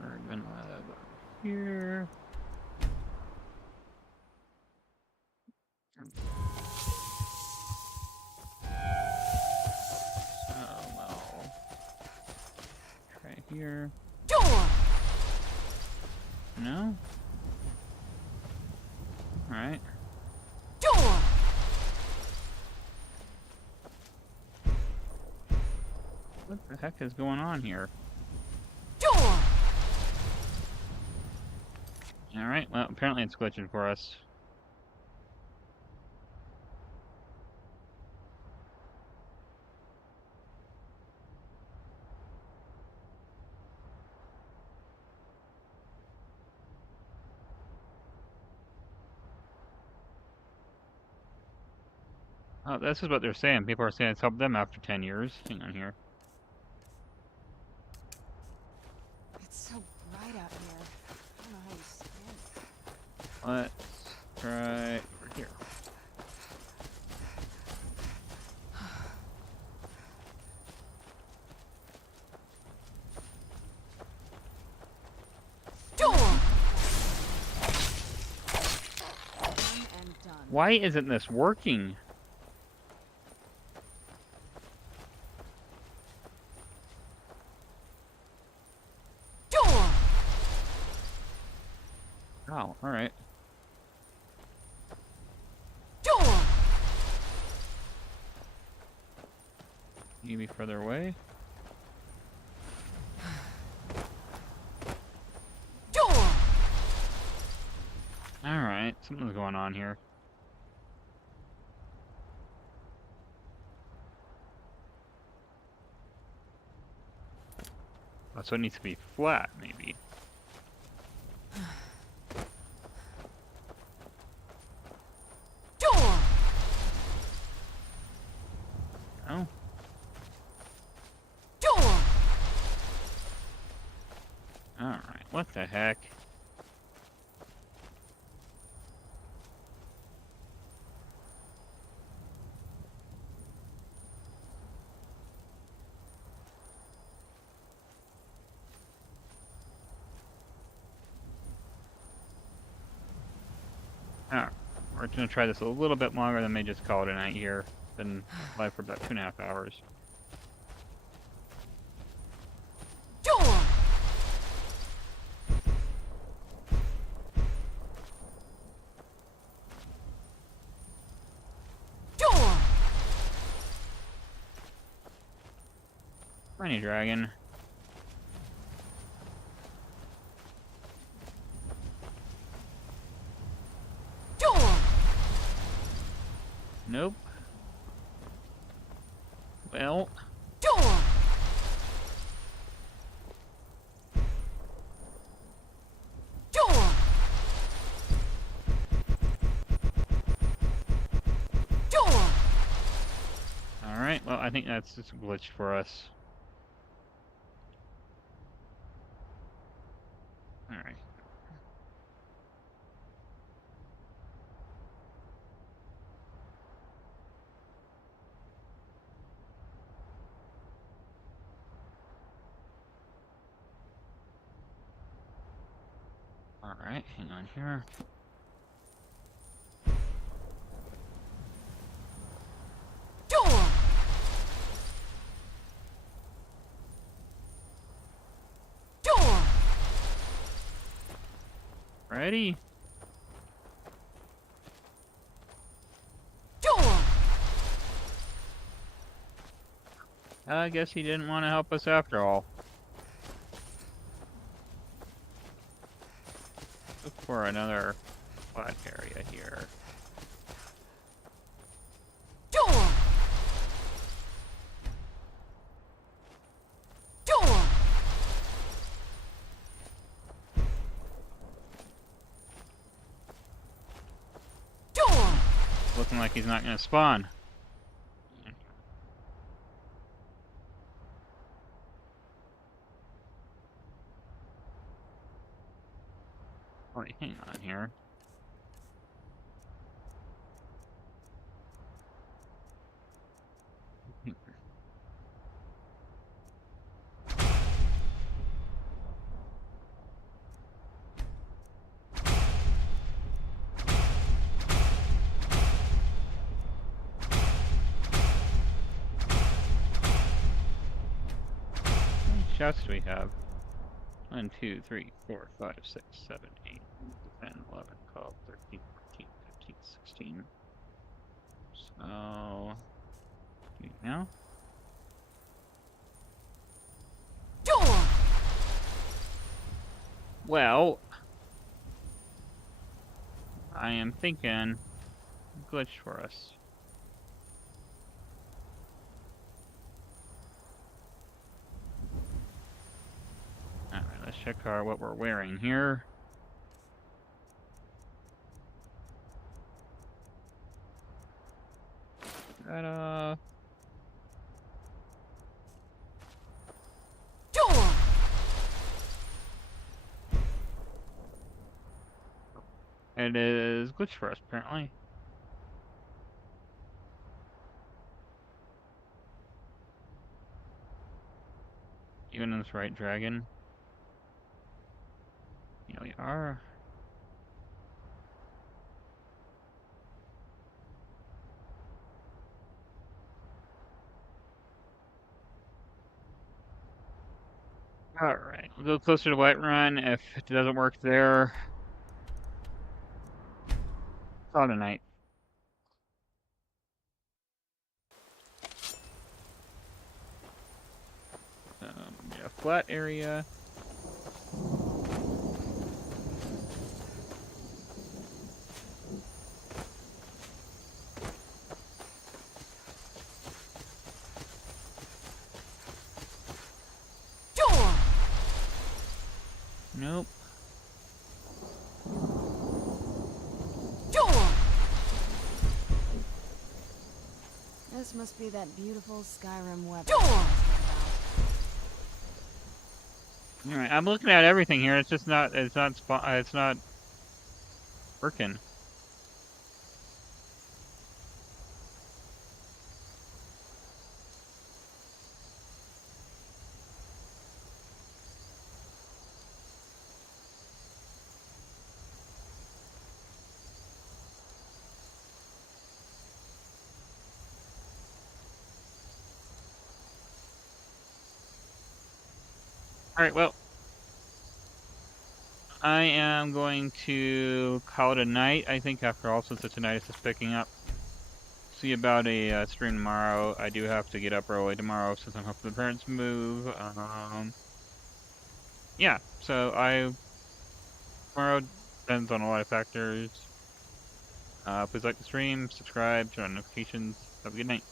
We're gonna go here... Oh, well... Try here... No? Alright. What the heck is going on here? Alright, well, apparently it's glitching for us. Oh, this is what they're saying. People are saying it's helped them after 10 years. Hang on here. It's so bright out here. I don't know how you stand it. Let's try over here. Why isn't this working? Oh, alright. You be further away. Alright, something's going on here. Oh, so it needs to be flat, maybe. Oh. Alright, what the heck? Alright, we're gonna try this a little bit longer than may just call it a night here. Been live for about 2.5 hours. Tiny dragon. Nope. Well. Alright, well, I think that's just a glitch for us. Alright. Alright, hang on here. Ready? I guess he didn't want to help us after all. Look for another flat area here. Looking like he's not going to spawn. Wait, hang on here. How many shots do we have? 1, 2, 3, 4, 5, 6, 7, 8, 9, 10, 11, 12, 13, 14, 15, 16. So, now? Well, I am thinking glitch for us. Alright, let's check what we're wearing here. Ta-da! It is glitch for us, apparently. Even in this right dragon. Here we are. Alright, we'll go closer to Whiterun. If it doesn't work there, call it a night. flat area. Nope. This must be that beautiful Skyrim weapon. Alright, I'm looking at everything here. It's just not. It's not working. Alright, well, I am going to call it a night, I think, after all, since the night is just picking up. See about a stream tomorrow. I do have to get up early tomorrow since I'm helping the parents move. Yeah, so tomorrow depends on a lot of factors. Please like the stream, subscribe, turn on notifications. Have a good night.